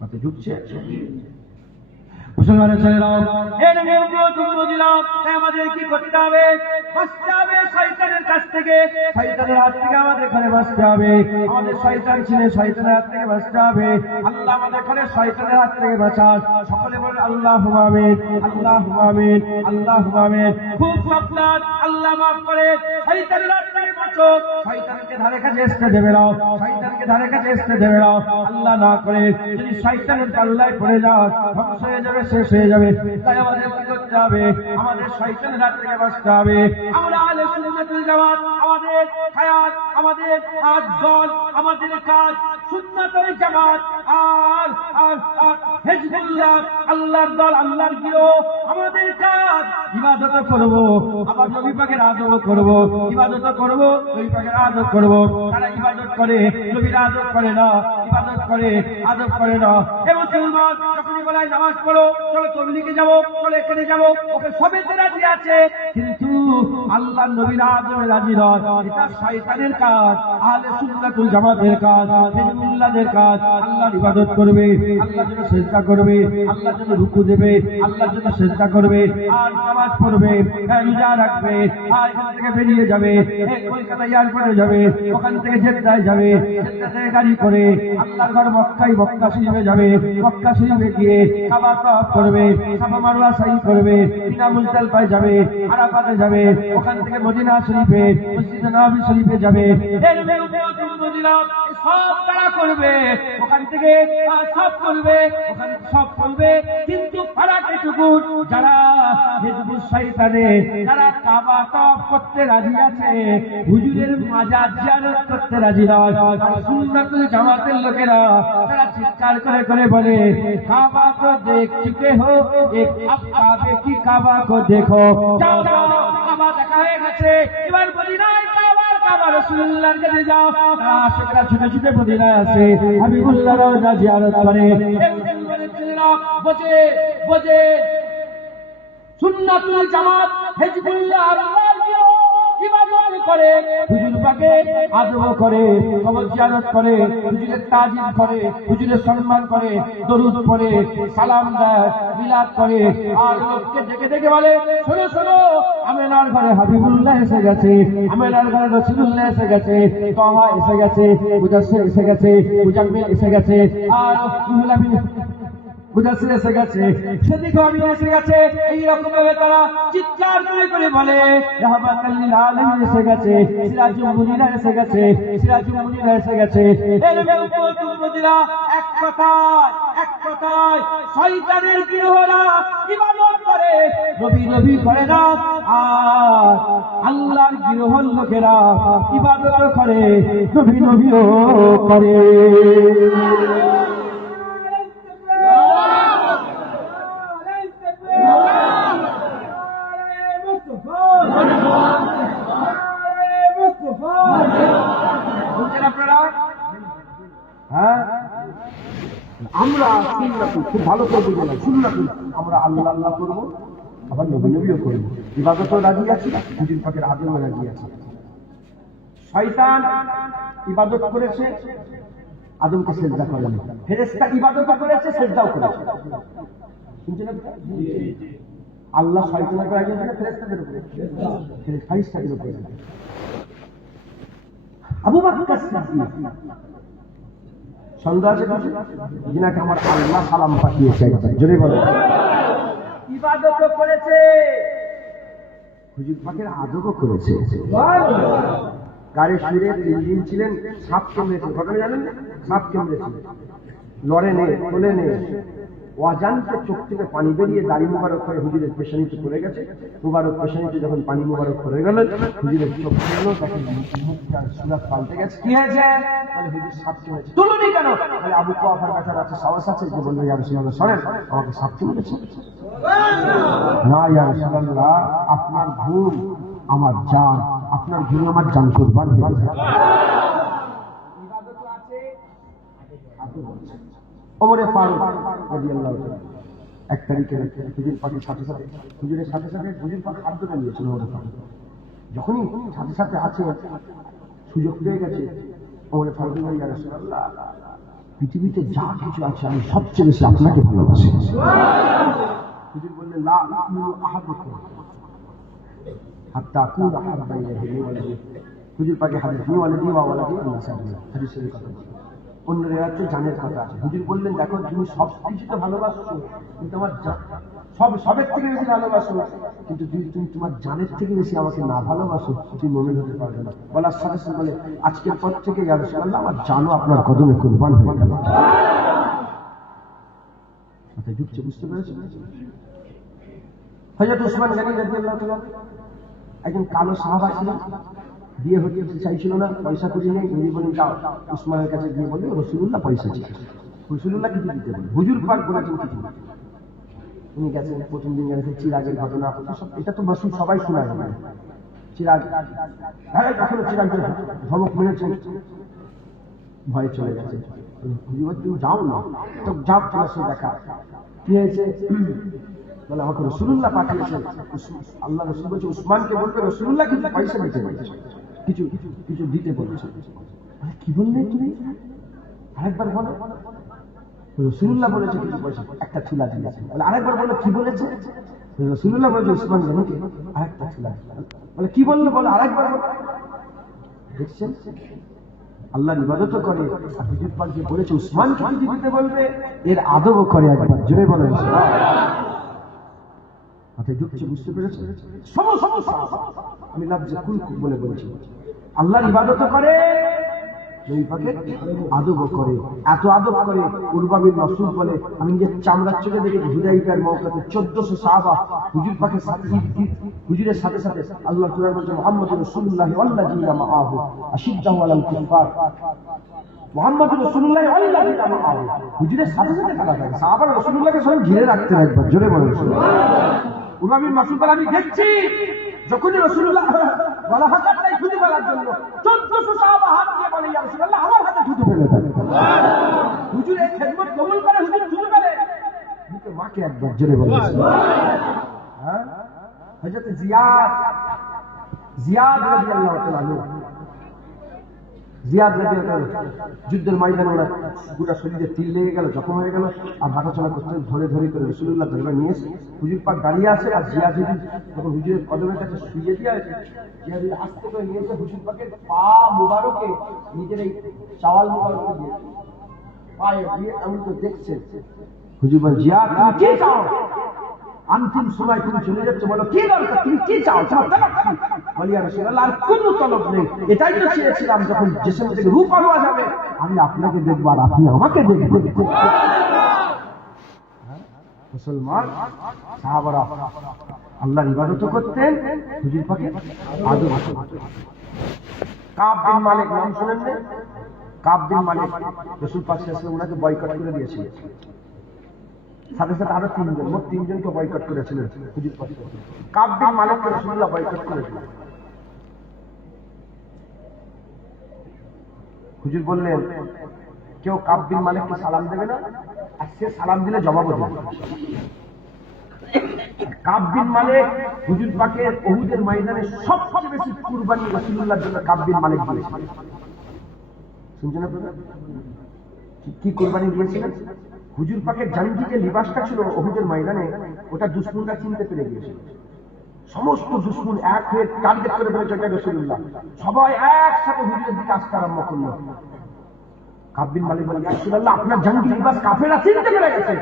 মাথায় ঢুকছে? মুসলমানের ছেলেরাও, আমাদের কি করতে হবে? বাঁচতে হবে শয়তানের কাছ থেকে, শয়তানের হাত থেকে আমাদের এখানে বাঁচতে হবে। আমাদের শয়তান ছিল, শয়তানের হাত থেকে বাঁচতে হবে। আল্লাহ আমাদের এখানে শয়তানের হাত থেকে বাঁচান। সকলে বলে আল্লাহুম্মা আমিন, আল্লাহুম্মা আমিন, আল্লাহুম্মা আমিন। খুব সাবধান, আল্লাহ মাফ করে, শয়তানের হাত থেকে বাঁচো। শয়তানকে ধারে কাছে আসতে দেবে না, শয়তানকে ধারে কাছে আসতে দেবে না। আল্লাহ না করে যদি শয়তানের পাল্লায় পড়ে যাও, ধ্বংস হয়ে যাবে, শেষ হয়ে যাবে। তাই আমাদের কি করতে হবে? আমাদের শয়তানের হাত থেকে বাঁচতে হবে। আমরা আহলে সুন্নাতুল জামাত, আমাদের হায়াত, আমাদের দল, আমাদের কাজ সুন্নাতুল জামাত আর হিজবুল্লাহ আল্লাহর দল, আল্লাহর গিরো। আমাদের কাজ ইবাদত করব, আবার নবী পাকের আদব করব, ইবাদত করব, নবী পাকের আদব করব। তারা ইবাদত করে, নবীর আদব করে না, ইবাদত করে, আদব করে না। হে মুসলমান, যখনই বলায় নামাজ পড়ো, চলো তবলিগে যাবো, চলো এখানে যাবো, ওকে সবেতে রাজি আছে, কিন্তু আল্লাহ নবীর আদমে রাজি নয়। এটা শয়তানের কাজ, আহলে সুন্নাতুল জামাতের কাজ, হিজবুল্লাহদের কাজ। আল্লাহর ইবাদত করবে, আল্লাহর জন্য সিজদা করবে, আল্লাহর জন্য রুকু দেবে, আল্লাহর জন্য সিজদা করবে, আর নামাজ পড়বে, রোজা রাখবে, আর এখান থেকে বেরিয়ে যাবে, কলকাতা এয়ারপোর্টে যাবে, ওখান থেকে জেদ্দায় যাবে, জেদ্দা থেকে গাড়ি করে আল্লাহর ঘর মক্কায়, মক্কা শরীফে যাবে, মক্কা শরীফে গিয়ে কাবা তওয়াফ করবে, সাফা মারওয়া সাই করবে, মিনা মুজদালিফায় যাবে, আরাফাতে যাবে, ওখান থেকে মদিনা শরীফে, মসজিদে নববী শরীফে যাবে। এর মদিনা সব তারা করবে, ওখান থেকে সব করবে, ওখানে সব করবে, কিন্তু ফারাক এটুকু, যারা হিজবুল শয়তানে, যারা কাবা তওয়াফ করতে রাজি আছে, হুজুরের মাজার জিয়ারত করতে রাজি নয়। আর সুন্নাতুল জামাতের লোকেরা তারা চিৎকার করে করে বলে, কাবা কো দেখ চুকে হো, এক আপ কাবে কি কাবা কো দেখো। যাও যাও, কাবা দেখা হয়ে গেছে, এবার মদিনায় কাবা রাসূলুল্লাহর কাছে যাও। আশিকরা ছুটে ছুটে মদিনায় আসে, হাবিবুল্লাহর রওজা জিয়ারত করে। বোঝে বোঝে সুন্নাতুল জামাত, হিজবুল্লাহ আল্লাহর ইবাদত করে, হুজুর পাকে আদব করে, কবর জিয়ারত করে, হুজুরের তাজিম করে, হুজুরের সম্মান করে, দরুদ পড়ে, সালাম দেয়, মিলাদ করে, আর লোককে ডেকে ডেকে বলে, শোনো শোনো, আমেনার ঘরে হাবিবুল্লাহ এসে গেছে, আমেনার ঘরে রাসূলুল্লাহ এসে গেছে, তাহা এসে গেছে, মুজাসসির এসে গেছে, মুজাম্মিল এসে গেছে, আর রুহুল আমিন মুজাসসির এসে গেছে, সেদিকে আমি এসে গেছে। এইরকম ভাবে তারা চিৎকার করে করে বলে, রাহমাতাল লিল আলামিন এসে গেছে, সিরাজুল মুনিরা এসে গেছে, সিরাজুল মুনিরা এসে গেছে। এরকম মদিনা এক কথায় শয়তানের গৃহরা ইবাদত করে, নবী নবী করে না, আর আল্লাহর গৃহর লোকেরা ইবাদত করে, নবী নবীও করে। আমরা সুন্নাতুল, খুব ভালো করে বুঝে না, সুন্নাতুল আমরা আল্লাহ আল্লাহ করবো, আবার নবী নবীও করবো, ইবাদতও রাজি আছি, হুজুর পাকের আদমও রাজি আছে। শয়তান ইবাদত করেছে, আদমকে সিজদা করেনি, ফেরেশতা ইবাদত করেছে, সিজদাও করেছে। শুনছেন আল্লাহ শয়তানের উপর রাজি আছে, ফেরেশতাদের উপরে, ফেরেশতাদের উপরে। আবু বকর সিদ্দিক সন্দেহ আছে যিনাকে আমার আল্লাহ সালাম পাঠিয়েছে, জোরে বলে, ইবাদত করেছে, হুজুর পাকের আদবও করেছে। গাড়ি শুয়ে 3 দিন ছিলেন, সাপ কামড়েছে, ঘটনা জানেন, সাপ কামড়েছে, লড়ে নেই, কোলে নেই, অজান্তে চোখ থেকে পানি বেরিয়ে দাড়ি মুবারক করে হুজুরের পেশানিতে পড়ে গেছে। মুবারক পেশানিতে যখন পানি মুবারক পড়ে গেল, হুজুরের চোখ খুললো, তখন মুখটার সুরাত পাল্টে গেছে। কি হয়েছে? বলে হুজুর সাপ কামড়েছে। তুলুনি কেন? বলে আবু কুয়াফার কাছে আছে, সাহস আছে, যে বললো ইয়া রাসূলুল্লাহ শোনেন, আমাকে সাপ কামড়েছে। না ইয়া রাসূলুল্লাহ, আপনার ভুল আমার জান, আপনার ভুল আমার জান কুরবান হয়ে গেছে। ইবাদত আছে, ওমরে ফারুক রাদিয়াল্লাহু তাআলা 1 তারিখে হুজুর পাকের সাথে সাথে, হুজুরের সাথে সাথে হুজুর পাক খাদ্যটা নিয়েছিল ওমরে ফারুক। যখনই সাথে সাথে আছে, সুযোগ পেয়ে গেছে, ওমরে ফারুক বলল ইয়া রাসূলুল্লাহ, পৃথিবীতে যা কিছু আছে আমি সবচেয়ে বেশি আপনাকে ভালোবাসি। হুজুর বললেন লা ইউমিনু আহাদুকুম হাত্তা আকুনা আহাব্বা ইলাইহি মিন ওয়ালাদিহি। হুজুর পাকের হাদিস, মিন ওয়ালাদিহি ওয়া ওয়ালাদিহি আল্লাহ, হাদিসের কথা। অন্য রাতে জানের কথা আছে। হুজুর বললেন দেখো, তুমি সব কিছুতে ভালোবাসো, কিন্তু আমার সবের থেকে বেশি ভালোবাসো, কিন্তু যদি তুমি তোমার জানের থেকে বেশি আমাকে না ভালোবাসো, তুমি মুমিন হতে পারবে না। বলার সাথে সাথে বলে আজকের পর থেকে ইয়া রাসূলুল্লাহ, আমার জানও আপনার কদমে কুরবান হয়ে গেল। কথা ঢুকছে, বুঝতে পেরেছো? হযরত উসমান গনি রাদিয়াল্লাহু তাআলা একজন কালো সাহাবা ছিলেন, বিয়ে হতে চাইছিল না, পয়সা করি নেই। উনি বলেন যাও উসমানের কাছে গিয়ে বললেন রাসূলুল্লাহ পয়সা চাই। রাসূলুল্লাহ কিছু দিতে বলেন, হুজুর পাক বলেছেন কিছু। উনি গেছেন, প্রথম দিন গেছেন, চিরাগের ঘটনা, এটা তো রাসূল সবাই শোনায়, চিরাগ হ্যাঁ, কখনো চিরাগের ধমক মেরেছেন, ভয়ে চলে গেছে। হুজুর তুমি যাও না, তো যাও, তোমার সাথে দেখা। কি হয়েছে? বলে আমাকে রাসূলুল্লাহ পাঠিয়েছে, আল্লাহ রাসূল বলছে উসমানকে বলতে রাসূলুল্লাহ কিছু পয়সা দিতে বলেছে, কিছু কিছু দিতে বলেছে। কি বললে তুমি? আরেকবার বলো। রাসূলুল্লাহ বলেছে কিছু পয়সা, একটা ছিলা দিয়েছে। বলে আরেকবার বলো কি বলেছে? রাসূলুল্লাহ বলেছে উসমান জানকে আরেকটা ছিলা। বলে কি বললো? বলো আরেকবার বলো। দেখছেন আল্লাহর ইবাদত করে, আর হুজুর পাক যে বলেছে উসমানকে যদি দিতে বলবে, এর আদবও করে। একবার জোরে বলেন মাথায় ঢুকছে, বুঝতে পেরেছে? সমস্যা আমি লাফজে কুল বলে বলছি, আল্লাহর ইবাদত করে, নবী পাকের আদব করে, এত আদব করে। উরওয়া বিন মাসউদ বলে আমি নিজের চামড়ার চোখে দেখেছি হুদাইবিয়ার মওকাতে 1400 সাহাবা হুজুর পাকের সাথে হুজুরের সাথে সাথে আল্লাহ কুরআন বলছে মুহাম্মদুর রাসূলুল্লাহ ওয়াল্লাযিনা মাআহু আশিদ্দাহু আলাল কুফার, মুহাম্মদুর রাসূলুল্লাহ ওয়াল্লাযিনা মাআহু, হুজুরের সাথে সাথে তারা থাকে। সাহাবারা রাসূলুল্লাহকে সব ঘিরে রাখতেন। একবার জোরে বলেন উরওয়া বিন মাসউদ বলে আমি দেখছি যখনই রাসূলুল্লাহ গলা হাত নাই থুতু ফেলার জন্য 1400 সাহাবা হাত দিয়ে বলে ইয়া রাসূলুল্লাহ আমার হাতে থুতু ফেলে দেন। হুজুর এই খেদমত কবুল করে হুজুর থুতু ফেলে মুখে মাকে। একবার জোরে বলেন হ্যাঁ। হযরত জিয়াদ রাদিয়াল্লাহু তাআলা আনহু, জিয়াদ রাদিয়াল্লাহু যুদ্ধের ময়দানে ওরা গোটা শরীরে তিল লেগে গেল, জখম হয়ে গেল, আর হাঁটাচলা করতে ধরে ধরে করে রাসূলুল্লাহ ধরে নিয়ে এসে হুজুর পাক দাঁড়িয়ে আছে, আর জিয়াদ যখন হুজুরের কদমের কাছে শুয়ে দিয়ে আছে, জিয়াদ আস্তে করে নিয়ে এসে হুজুর পাকের পা মুবারকে নিজের এই চাওয়াল মুবারকে দিয়ে পায়ে দিয়ে এমন তো দেখছে। হুজুর বল জিয়াদ তুমি কি চাও? अंतिम समय তুমি চলে যাচ্ছ, বলো কি দরকার, তুমি কি চাও? বলি ইয়া রাসূলুল্লাহ আর কোনো তলব নেই, এটাই তো চেয়েছিলাম যখন জিসম থেকে রূহ পাওয়া যাবে আমি আপনাকে দেখব আর আপনি আমাকে দেখবেন। মুসলমান সাহাবারা আল্লাহর ইবাদত করতেন, হুজুর পাকে আদব করতেন। কাব বিন মালিক নাম শুনেন না? কাব বিন মালিক রাসূল পাক সাল্লাল্লাহু আলাইহি ওয়াসাল্লাম ওনাকে বয়কট করে দিয়েছিলেন, সাথে সাথে আরো তিনজন, মোট তিনজনকে বয়কট করেছিলেন হুজুর পাক। কাব বিন মালিককে রাসূলুল্লাহ বয়কট করেছিলেন। হুজুর বললেন কেউ কাব বিন মালিককে সালাম দেবে না, আর সে সালাম দিলে জবাবও দেবে। কাব বিন মালিক হুজুর পাকের উহুদের ময়দানে সবচেয়ে বেশি কুরবানি রাসূলুল্লাহর জন্য কাব বিন মালিক দিয়েছিলেন। শুনছেন আপনারা কি কুরবানি দিয়েছিলেন? হুজুর পাকের জাঙ্গি যে লিবাসটা ছিল উহুদের ময়দানে, ওটা দুশমনরা চিনতে পেরে গিয়েছিল। সমস্ত দুশমন এক হয়ে টার্গেট করে ধরেছে এটা রাসূলুল্লাহ, সবাই একসাথে হুজুরের দিকে আসতে আরম্ভ করলো। কাব বিন মালিক বলে ইয়া রাসূলুল্লাহ আপনার জাঙ্গি লিবাস কাফেররা চিনতে পেরে গেছে,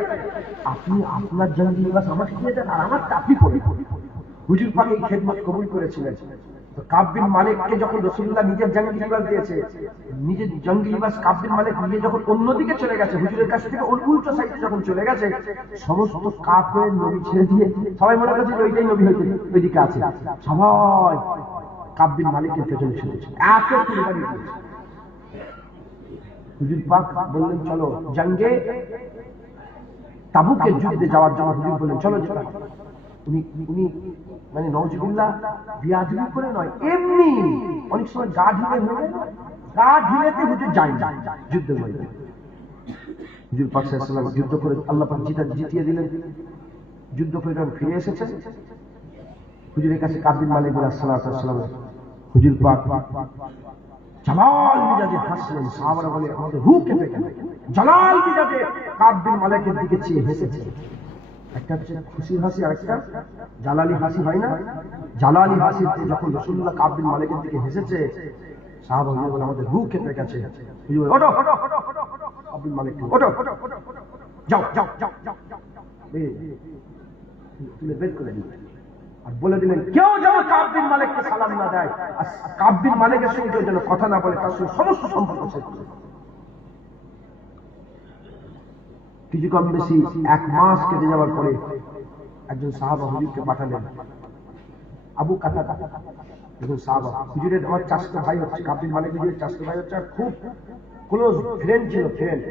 আপনি আপনার জাঙ্গি লিবাস আমাকে দিয়ে দেন আর আমারটা আপনি পরে। হুজুর পাক এই খেদমত কবুল করেছিলেন। তো কাব বিন মালিককে যখন রাসূলুল্লাহ নিজের জাঙ্গি লিবাস দিয়েছে, নিজের জাঙ্গি লিবাস কাব বিন মালিক নিয়ে যখন অন্যদিকে চলে গেছে, হুজুরের কাছ থেকে উল্টো সাইডে যখন চলে গেছে, সমস্ত কাফের নবী ছেড়ে দিয়ে সবাই মনে করছে ওইটাই নবী হয়তো ওইদিকে আছে, সবাই কাব বিন মালিকের পেছনে ছুটেছে, এত কুরবানি দিয়েছে। হুজুর পাক বললেন চলো জঙ্গে তাবুকের যুদ্ধে যাওয়ার জন্য হুজুর বললেন চলো যেতে। উনি মানে নওজুবিল্লাহ বিয়াদবি করে নয়, এমনি অনেক সময় গা ঢিলে হয়ে গা ঢিলেতে হুজুর যায় না যুদ্ধের ময়দানে। হুজুর পাক সাল্লাল্লাহু আলাইহি ওয়াসাল্লাম যুদ্ধ করে আল্লাহ পাক জিতিয়ে দিলেন। যুদ্ধ করে যখন ফিরে এসেছেন হুজুরের কাছে কাব বিন মালিক আলাইহিস সালাম, হুজুর পাক জালাল মিজাজে হাসলেন। সাহাবারা বলে আমাদের রূহ কেঁপে গেল। জালাল মিজাজে কাব বিন মালিকের দিকে চেয়ে হেসেছে। একটা হচ্ছে খুশির হাসি, আরেকটা জালালি হাসি, হয় না? জালালি হাসিতে যখন রাসূলুল্লাহ কাব বিন মালিকের দিকে হেসেছে, সাহাবারা বলে আমাদের রূহ কেঁপে গেছে। ওঠো কাব বিন মালিক, ওঠো যাও যাও যাও যাও তুলে বের করে দিল আর বলে দিলেন কেউ যেন কাব বিন মালিককে সালাম না দেয়, আর কাব বিন মালিকের সঙ্গে কেউ যেন কথা না বলে, তার সঙ্গে সমস্ত সম্পর্ক শেষ করে। কিছু কম বেশি 1 মাস কেটে যাওয়ার পরে একজন সাহাবা হুজুরকে পাঠালেন, আবু কাতাদা একজন সাহাবা। হুজুরের আমার চাচাতো ভাই হচ্ছে, কাব বিন মালিক হুজুরের চাচাতো ভাই হচ্ছে, খুব ক্লোজ ফ্রেন্ড ছিল, ফ্রেন্ড।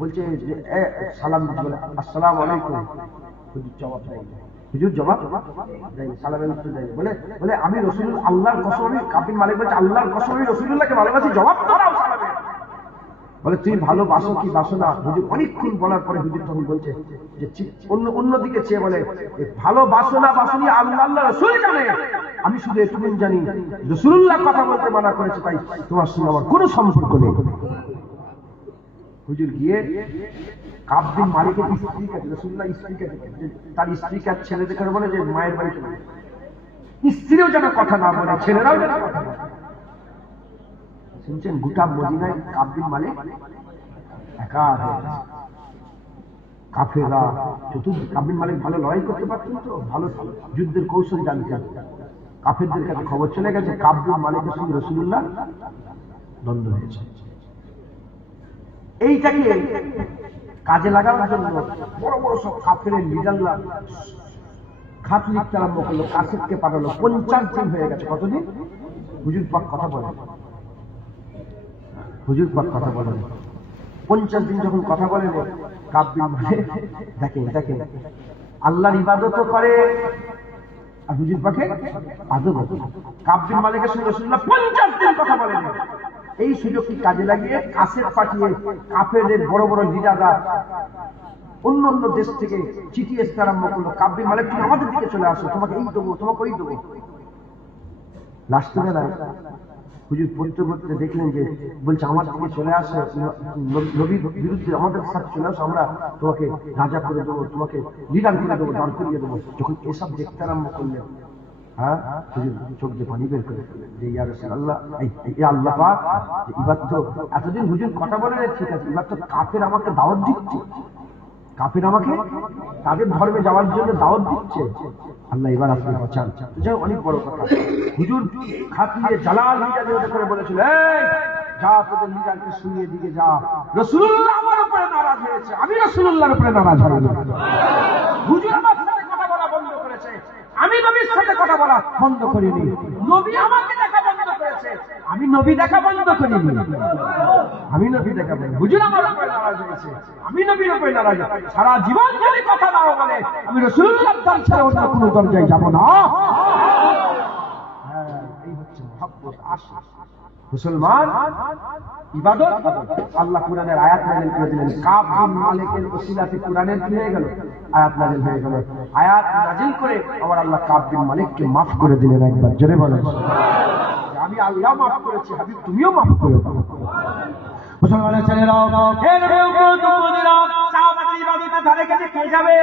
বলছে যে সালাম দিতে, বলে আসসালামু আলাইকুম। হুজুর জবাব দেয়, হুজুর জবাব দেয়নি, সালামের উত্তর দেয়নি। বলে আমি রাসূল আল্লাহর কসম, আমি কাব বিন মালিক বলছে আল্লাহর কসম আমি রাসূলুল্লাহকে ভালোবাসি, জবাব তো দাও সালামের। বলে তুমি ভালোবাসো কি বাসো না? হুজুর অনেকক্ষণ বলার পরে হুজুর তখন বলছে যে অন্যদিকে চেয়ে বলে, ভালোবাসো না বাসনি আল্লাহ আল্লাহ রাসূল জানে, আমি শুধু এটুকু জানি রাসূলুল্লাহ কথা বলতে মানা করেছে, তাই তোমার সঙ্গে আমার কোনো সম্পর্ক নেই। হুজুর গিয়ে কাব বিন মালিকের স্ত্রী কাছে, রাসূলুল্লাহ স্ত্রী কাছে, তার স্ত্রী কাছে ছেলে দেখে বলে যে মায়ের বাড়ি চলে, স্ত্রীও যেন কথা না বলে, ছেলেরাও যেন কথা না বলে। শুনছেন, গোটা মদিনায় কাব বিন মালিক একা হয়ে গেছে। কাফেররা চতুর্দিকে, কাব বিন মালিক ভালো লড়াই করতে পারতেন, তো ভালো যুদ্ধের কৌশল জানতেন। কাফেরদের কাছে খবর চলে গেছে কাব বিন মালিকের সঙ্গে রাসূলুল্লাহ দ্বন্দ্ব হয়েছে। এইটাকে কাজে লাগানোর জন্য বড় বড় সব কাফের লিডাররা খাত লিখতে আরম্ভ করলো, কাসেদকে পাঠালো। 50 দিন হয়ে গেছে। কতদিন? হুজুর পাক কথা বলেন, হুজুর পাক কথা বলেন। 50 দিন যখন কথা বলেন, কাব বিন মালিক দেখেন আল্লাহর ইবাদত করে আর হুজুর পাকে আদব। কাব বিন মালিকের সঙ্গে রাসূলুল্লাহ 50 দিন কথা বলেন। এই সুযোগটি কাজে লাগিয়ে কাসেদ পাঠিয়ে কাফেরদের বড় বড় লিডাররা অন্য অন্য দেশ থেকে চিঠি আসতে আরম্ভ করলো, কাব বিন মালিক তুমি আমাদের দিকে চলে আসো, তোমাকে এই দেবো, তোমাকে ওই দেবো। লাস্ট বেলায় হুজুর পড়তে পড়তে দেখলেন যে বলছে আমার দিকে চলে আসো, নবীর বিরুদ্ধে আমাদের সাথে চলে আসো, আমরা তোমাকে রাজা করে দেবো, তোমাকে লিডার করে দেবো, দাঁড় করিয়ে দেবো। যখন এসব দেখতে আরম্ভ করলেন, হ্যাঁ, হুজুর চোখ দিয়ে পানি বের করে ফেললেন যে ইয়া রাসূলুল্লাহ, এই আল্লাহ পাক, এবার তো এতদিন হুজুর কথা বলে ঠিক আছে, এবার তো কাফের আমাকে দাওয়াত দিচ্ছে, কাফের আমাকে তাদের ধর্মে যাওয়ার জন্য দাওয়াত দিচ্ছে। আল্লাহ এবার আপনি বাঁচান। যাই অনেক বড় কথা। হুজুর খাতিয়ে জালাল লিডার করে বলেছিল, এই যা তোদের লিডারকে শুনিয়ে দিকে যা, রাসূলুল্লাহ আমার উপরে নারাজ হয়েছে, আমি রাসূলুল্লাহর উপরে নারাজ হইনি। হুজুর আমার সাথে কথা বলা বন্ধ করেছে, আমি নবীর সাথে কথা বলা বন্ধ করিনি। নবী আমাকে দেখা বন্ধ করেছে, আমি নবী দেখা বন্ধ করিনি। আমি নবী দেখা বন্ধ, হুজুর আমার উপরে নারাজ হয়েছে, আমি নবীর উপরে নারাজ। সারা জীবন যদি কথা না বলে আমি রাসূলুল্লাহর দর ছেড়ে অন্য কোনো দরজায় যাব না। হ্যাঁ, এই হচ্ছে মহব্বত, আশা। মুসলমান ইবাদত, আল্লাহ কুরআনের আয়াত নাযিল করে দিলেন। কাব বিন মালিকের ওসিলাতে কুরআনের কি হয়ে গেল? আয়াত নাযিল হয়ে গেল। আয়াত নাযিল করে আমার আল্লাহ কাব বিন মালিককে মাফ করে দিলেন। একবার জোরে বলেন, আমি আল্লাহ মাফ করেছি, হাবিব তুমিও মাফ করে দাও। মুসলমানের ছেলেরাও, হে নবী উম্মতেরা, সাহাবাদের ইবাদতের ধারে কাছে কে যাবে?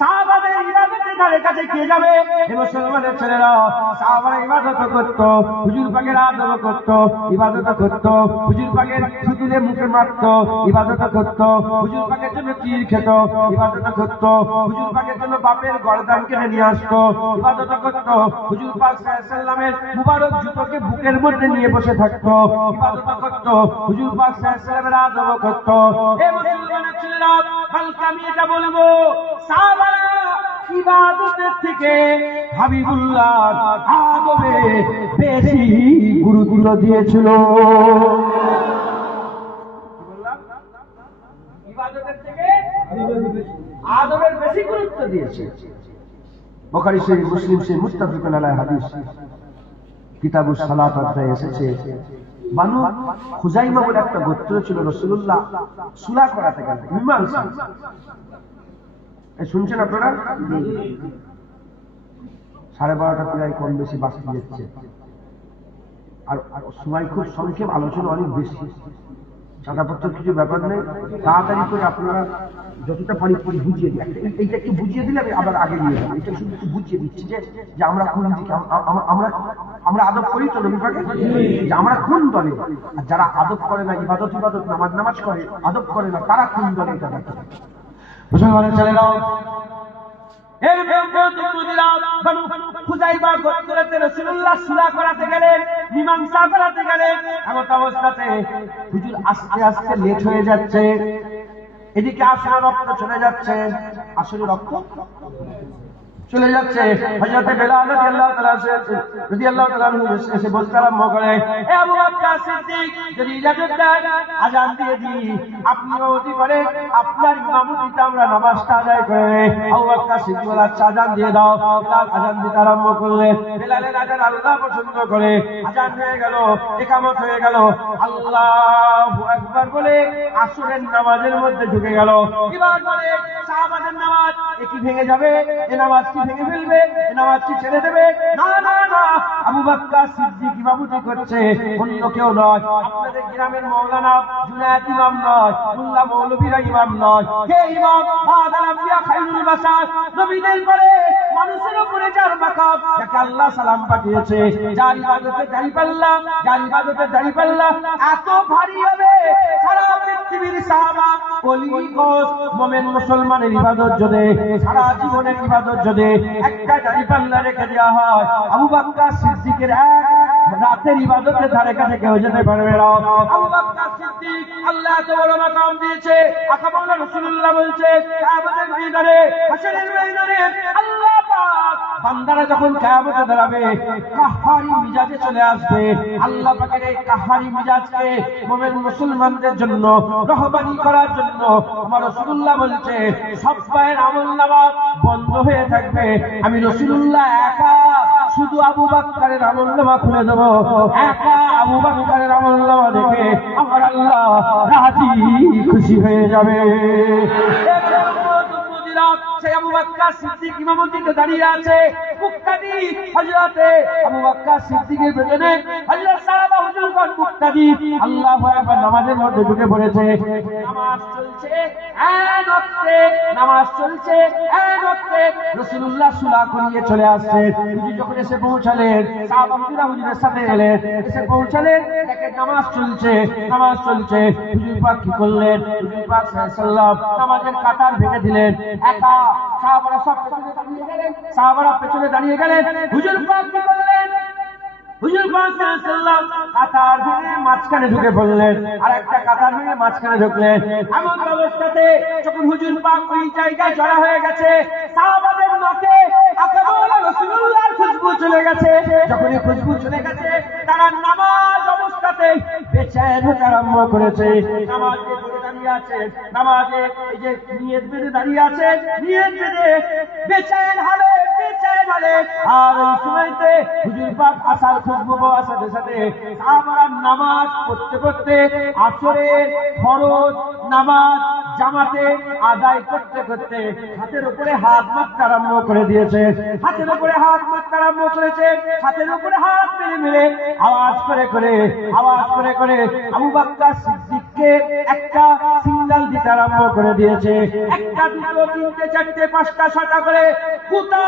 সাহাবাদের ইবাদতের ধারে কাছে কে যাবে? হে মুসলমানের ছেলেরা, সাহাবারা ইবাদত করত, হুজুর পাকের আদব করত, ইবাদত করত, হুজুর পাকের থুতুলে মুখে মারত, ইবাদত করত, হুজুর পাকের জন্য তীর খেত, ইবাদত করত, হুজুর পাকের জন্য বাপের গর্দান কেটে নিয়ে আসতো, ইবাদত করত, হুজুর পাক সাল্লাল্লাহু আলাইহি ওয়াসাল্লামের মুবারক জুতোকে বুকের মধ্যে নিয়ে বসে থাকতো, ইবাদত করত, হুজুর পাক সাল্লাল্লাহু আলাইহি ওয়াসাল্লামের আদব করত। হে মুসলমানের ছেলেরা, কালকে আমি এটা বলবো, সাহাবারা ইবাদতের থেকে হাবিবুল্লাহ আদবে বেশি গুরুত্ব দিয়েছিল। ইবাদতের থেকে আদবের বেশি গুরুত্ব দিয়েছে। বুখারী শরীফ, মুসলিম শরীফ, মুত্তাফাকুন আলাইহি হাদিস, কিতাবুস সালাত অধ্যায়ে এসেছে, বানু খুজাইমা বলে একটা গোত্র ছিল, রাসূলুল্লাহ সুলা করাতে গেলেন, মীমাংসা। শুনছেন আপনারা? 12:30 প্রায় কম বেশি বাঁচতে যাচ্ছে, আর সময় খুব সংক্ষেপ, আলোচনা অনেক বেশি, চাঁদাপত্র কিছু ব্যাপার নেই। তাড়াতাড়ি করে আপনারা যতটা পারি বুঝিয়ে দিই। এইটা একটু বুঝিয়ে দিলে আমি আবার আগে নিয়ে যাবো। এটা শুধু একটু বুঝিয়ে দিচ্ছি যে আমরা কোন দিকে, আমরা আদব করি তো নবী পাকে, যে আমরা কোন দলে, আর যারা আদব করে না, ইবাদত নামাজ করে, আদব করে না, তারা কোন দলে, এটা দেখতে। মুসলমানের ছেলেরাও, এর বানু খুজাইমা গোত্রতে রাসূলুল্লাহ সুলা করাতে গেলেন, মীমাংসা করাতে গেলেন। এমন অবস্থাতে হুজুর আস্তে আস্তে লেট হয়ে যাচ্ছে, এদিকে আসলে রক্ত চলে যাচ্ছে। আসলে রক্ত চলে যাচ্ছে। হযরত বেলাল রাদিয়াল্লাহু তাআলা এসে বলতে আরম্ভ করে, এ আবু বকর সিদ্দিক, যদি ইজাজত দেন আযান দিয়ে দিই, আপনি ইমামতি করেন, আপনার ইমামতিতে আমরা নামাজটা আদায় করে। আবু বকর সিদ্দিক বললেন, আচ্ছা আযান দিয়ে দাও। বেলাল আযান দিতে আরম্ভ করলেন। বেলালের আযান আল্লাহ পছন্দ করে। আযান হয়ে গেল, ইকামত হয়ে গেল, আল্লাহু আকবার বলে আসরের নামাজের মধ্যে ঢুকে গেল। এবার বলে সাহাবাদের নামাজ কি ভেঙে যাবে? এ নামাজ কি ভেঙে ফেলবে? এ নামাজ কি ছেড়ে দেবে? না না না, আবু বকর সিদ্দিক ইমামতি করছে, অন্য কেউ নয়। আপনাদের গ্রামের মাওলানা জুনায়েদ ইমাম নয়, মোল্লা মৌলভীরা ইমাম নয়। কে ইমাম? বাদাল আম্বিয়া খায়রুল বাশার, নবীদের পরে মানুষের উপরে যার মাকাম, যাকে আল্লাহ সালাম পাঠিয়েছে, যার ইবাদতে দাঁড়িপাল্লা, যার ইবাদতে দাঁড়িপাল্লা এত ভারী হবে, সারা পৃথিবীর সাহাবা ওলি গোস মুমিন মুসলমানের ইবাদত যদি সারা জীবনের ইবাদত যদি একটা দাঁড়িপাল্লা রেখে দেওয়া হয়, আবু বকর সিদ্দিকের এক রাতের ইবাদতের ধারে কাছে কেউ যেতে পারবে না। আবু বকর সিদ্দিক আল্লাহ এত বড় মাকাম দিয়েছে। আকাবাউলা রাসূলুল্লাহ বলছে, কিয়ামতের ময়দানে, হাশরের ময়দানে আল্লাহ পাক বান্দারা যখন কিয়ামতে দাঁড়াবে, কাহ্হারি মিজাজে চলে আসবে। আল্লাহ পাকের এই কাহ্হারি মিজাজকে মুমিন মুসলমানদের জন্য রহবানি করার জন্য আমার রাসূলুল্লাহ বলছে, সবাইয়ের আমলনামা বন্ধ হয়ে থাকবে, আমি রাসূলুল্লাহ একা শুধু আবু বকরের আমলনামা খুলে দেব। একা আবু বকরের আমলনামা দেখে আমার আল্লাহ রাজি খুশি হয়ে যাবে। সেই আবু বকর সিদ্দিক ইমামতিতে দাঁড়িয়ে আছে। মুক্তাদি হযরতে আবু বকর সিদ্দিকের পেছনে হযরত সাহাবা হুজুরগণ মুক্তাদি আল্লাহু আকবার নামাজের মধ্যে ঢুকে পড়েছে। নামাজ চলছে এক ওয়াক্তে, নামাজ চলছে এক ওয়াক্তে। রাসূলুল্লাহ সুলা করিয়ে চলে আসছে। হুজুর যখন এসে পৌঁছালেন, সাহাবা হুজুরা হুজুরের সাথে এলেন, এসে পৌঁছালেন, দেখেন নামাজ চলছে, নামাজ চলছে। হুজুর পাক কি করলেন? হুজুর পাক সাল্লাল্লাহু আলাইহি ওয়াসাল্লাম নামাজের কাতার ভেঙে দিলেন। একা সাহাবারা সব পেছনে দাঁড়িয়ে গেলেন, সাহাবারা পেছনে দাঁড়িয়ে গেলেন। হুজুর পাক কি করলেন? হুজুর পাক সাল্লাল্লাহু আলাইহি ওয়াসাল্লাম কাতার ভেঙে মাঝখানে ঢুকে পড়লেন, আর একটা কাতার ভেঙে মাঝখানে ঢুকলেন। এমন অবস্থাতে যখন হুজুর পাক ওই জায়গায় জড়া হয়ে গেছে, সাহাবাদের নাকে আকাবাউলা রাসূলুল্লাহর খুশবু চলে গেছে। যখন এই খুশবু চলে গেছে, তারা নামাজ অবস্থাতে বেচैन হতে আরম্ভ করেছে। নামাজে পড়ে দাঁড়িয়ে আছে, নামাজে এই যে নিয়ত বেঁধে দাঁড়িয়ে আছে, নিয়ত বেঁধে বেচैन হলে, বেচैन হলে। আর এই সময়তে হুজুর পাক আসার খুশবু পাওয়ার সাথে সাথে সাহাবারা নামাজ পড়তে পড়তে আসরের ফরজ নামাজ জামাতে আদায় করতে করতে হাতের উপরে হাত মারতে আরম্ভ করে দিয়েছে। হাতের উপরে হাত মারতে আরম্ভ করেছে। হাতের উপরে হাত মেরে মেরে আওয়াজ করে করে আবু বকর সিদ্দিককে একটা সিগন্যাল দিতে আরম্ভ করে দিয়েছে। একটা, দুটো, তিনটে, চারটে, পাঁচটা, ছটা করে গোটা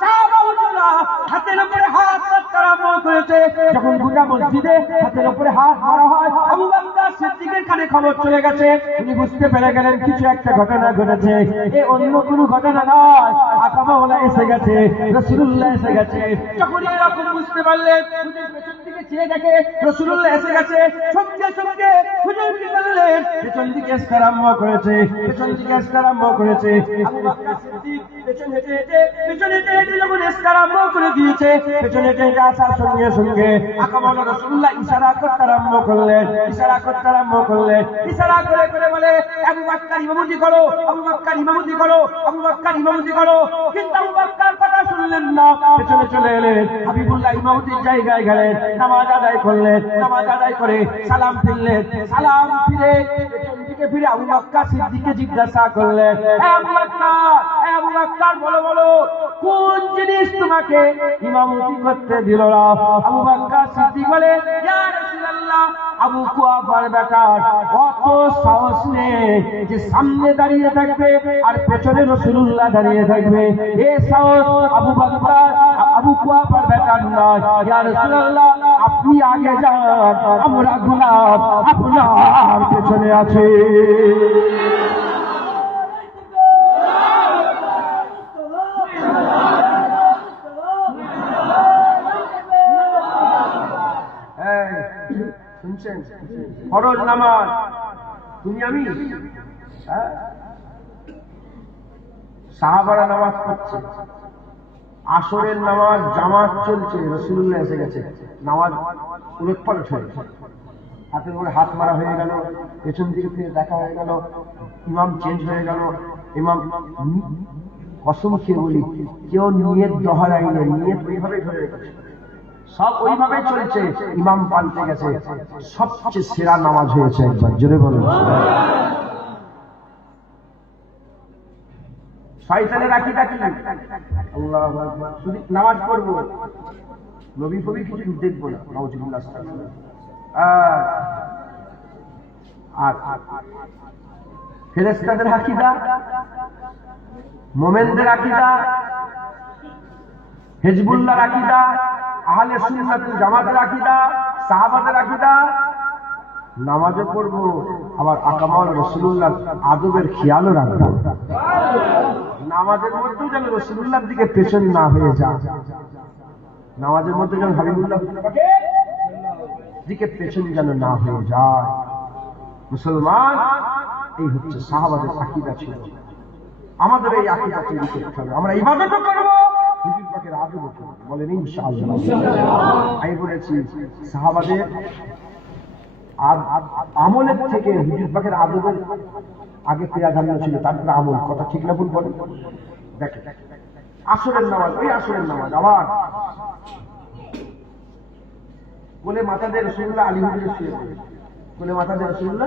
সাহাবা হুজুরা হাতের উপরে হাত মারতে আরম্ভ করেছে। যখন গোটা মসজিদে হাতের উপরে হাত মারা হয়, আবু বকর সিদ্দিকের কানে খবর চলে গেছে। উনি বুঝতে পেরে গেলেন কিছু একটা ঘটনা ঘটেছে। এ অন্য কোনো ঘটনা নয়, আকাবাউলা এসে গেছে, রাসূলুল্লাহ এসে গেছে। যখন এরকম বুঝতে পারলেন, হুজুর পেছন দিকে চেয়ে দেখে রাসূলুল্লাহ এসে গেছে। সঙ্গে সঙ্গে হুজুর কি করলেন? পেছন দিকে আসতে আরম্ভ করেছে, পেছন দিকে আসতে আরম্ভ করেছে। আবু বকর সিদ্দিক পেছন হেঁটে হেঁটে যখন আসতে আরম্ভ করে দিয়েছে, পেছন হেঁটে হেঁটে আসার সঙ্গে সঙ্গে আকাবাউলা রাসূলুল্লাহ ইশারা করতে আরম্ভ করলেন, ইশারা করতে আরম্ভ করলেন। ইশারা করে করে বলে, আবু বকর ইমামতি করো, আবু বকর ইমামতি করো, আবু বকর ইমামতি করো। কিন্তু আবু বকর কথা শুনলেন না, পেছনে চলে এলেন। হাবিবুল্লাহ ইমামতির জায়গায় গেলেন, নামাজ আদায় করলেন। নামাজ আদায় করে সালাম ফিরলেন। সালাম ফিরে পেছন দিকে ফিরে আবু বকর সিদ্দিককে জিজ্ঞাসা করলেন, আবু বকর বলো বলো, কোন জিনিস তোমাকে ইমামতি করতে দিল না? আবু বকর সিদ্দিক বলে, ইয়া রাসূলুল্লাহ, আবু কুয়াফার বেটার কত সাহস নেই যে সামনে দাঁড়িয়ে থাকবে আর পেছনে রাসূলুল্লাহ দাঁড়িয়ে থাকবে। এই সাহস আবু বকর আবু কুয়াফার বেটার নয়। ইয়া রাসূলুল্লাহ, আপনি আগে যান, আমরা গোলাম আপনার পেছনে আছে। শুনছেন? ফরজ নামাজ তুমি আমি, সাহাবারা নামাজ পড়ছে, আসরের নামাজ জামাত চলছে, রাসূলুল্লাহ এসে গেছে, নামাজ উলটপালট হয়ে গেছে, হাতের উপরে হাত মারা হয়ে গেল, পেছন দিকে ফিরে দেখা হয়ে গেল, ইমাম চেঞ্জ হয়ে গেল, ইমাম কসম খেয়ে বলি কেউ নিয়ত দহরাইলে, নিয়ত ওইভাবেই ধরে রেখেছে, সব ওইভাবেই চলছে, ইমাম পাল্টে গেছে, সবচেয়ে সেরা নামাজ হয়েছে একবার জোরে বলুন। শয়তানের আকীদা কি? আল্লাহু আকবার, শুধু নামাজ পড়বো, নবী ফবি কিছু দেখবো না, নাউজুবিল্লাহ। আর ফেরেশতাদের আকীদা, মুমিনদের আকীদা, হিজবুল্লাহর আকীদা, আহলে সুন্নাত ওয়াল জামাতের আকীদা, সাহাবাদের আকীদা, নামাজও পড়বো, আবার আকামাল রাসূলুল্লাহর আদবের খেয়ালও রাখবো, নামাজের মধ্যেও যেন রাসূলুল্লাহর দিকে পেছন না হয়ে যায়, নামাজের মধ্যে যেন হাবিবুল্লাহ দিকে পেছন যেন না হয়ে যায়। মুসলমান, এই হচ্ছে সাহাবাদের আকীদা ছিল। আমাদের এই আকীদা তৈরি করতে হবে, আমরা ইবাদতও করবো, হুজুর পাকের আদবও করবো, বলেন ইনশাআল্লাহ। আমি বলেছি সাহাবাদের আমলের থেকে হুজুর পাকের আদবের আগে প্রাধান্য ছিল, তারপরে আমল, কথা ঠিক না ভুল বলেন? দেখেন আসরের নামাজ, ওই আসরের নামাজ আবার বলে মাথা দিয়ে রাসূলুল্লাহ আলী হুজুরের শুয়ে বলে মাথা দিয়ে রাসূলুল্লাহ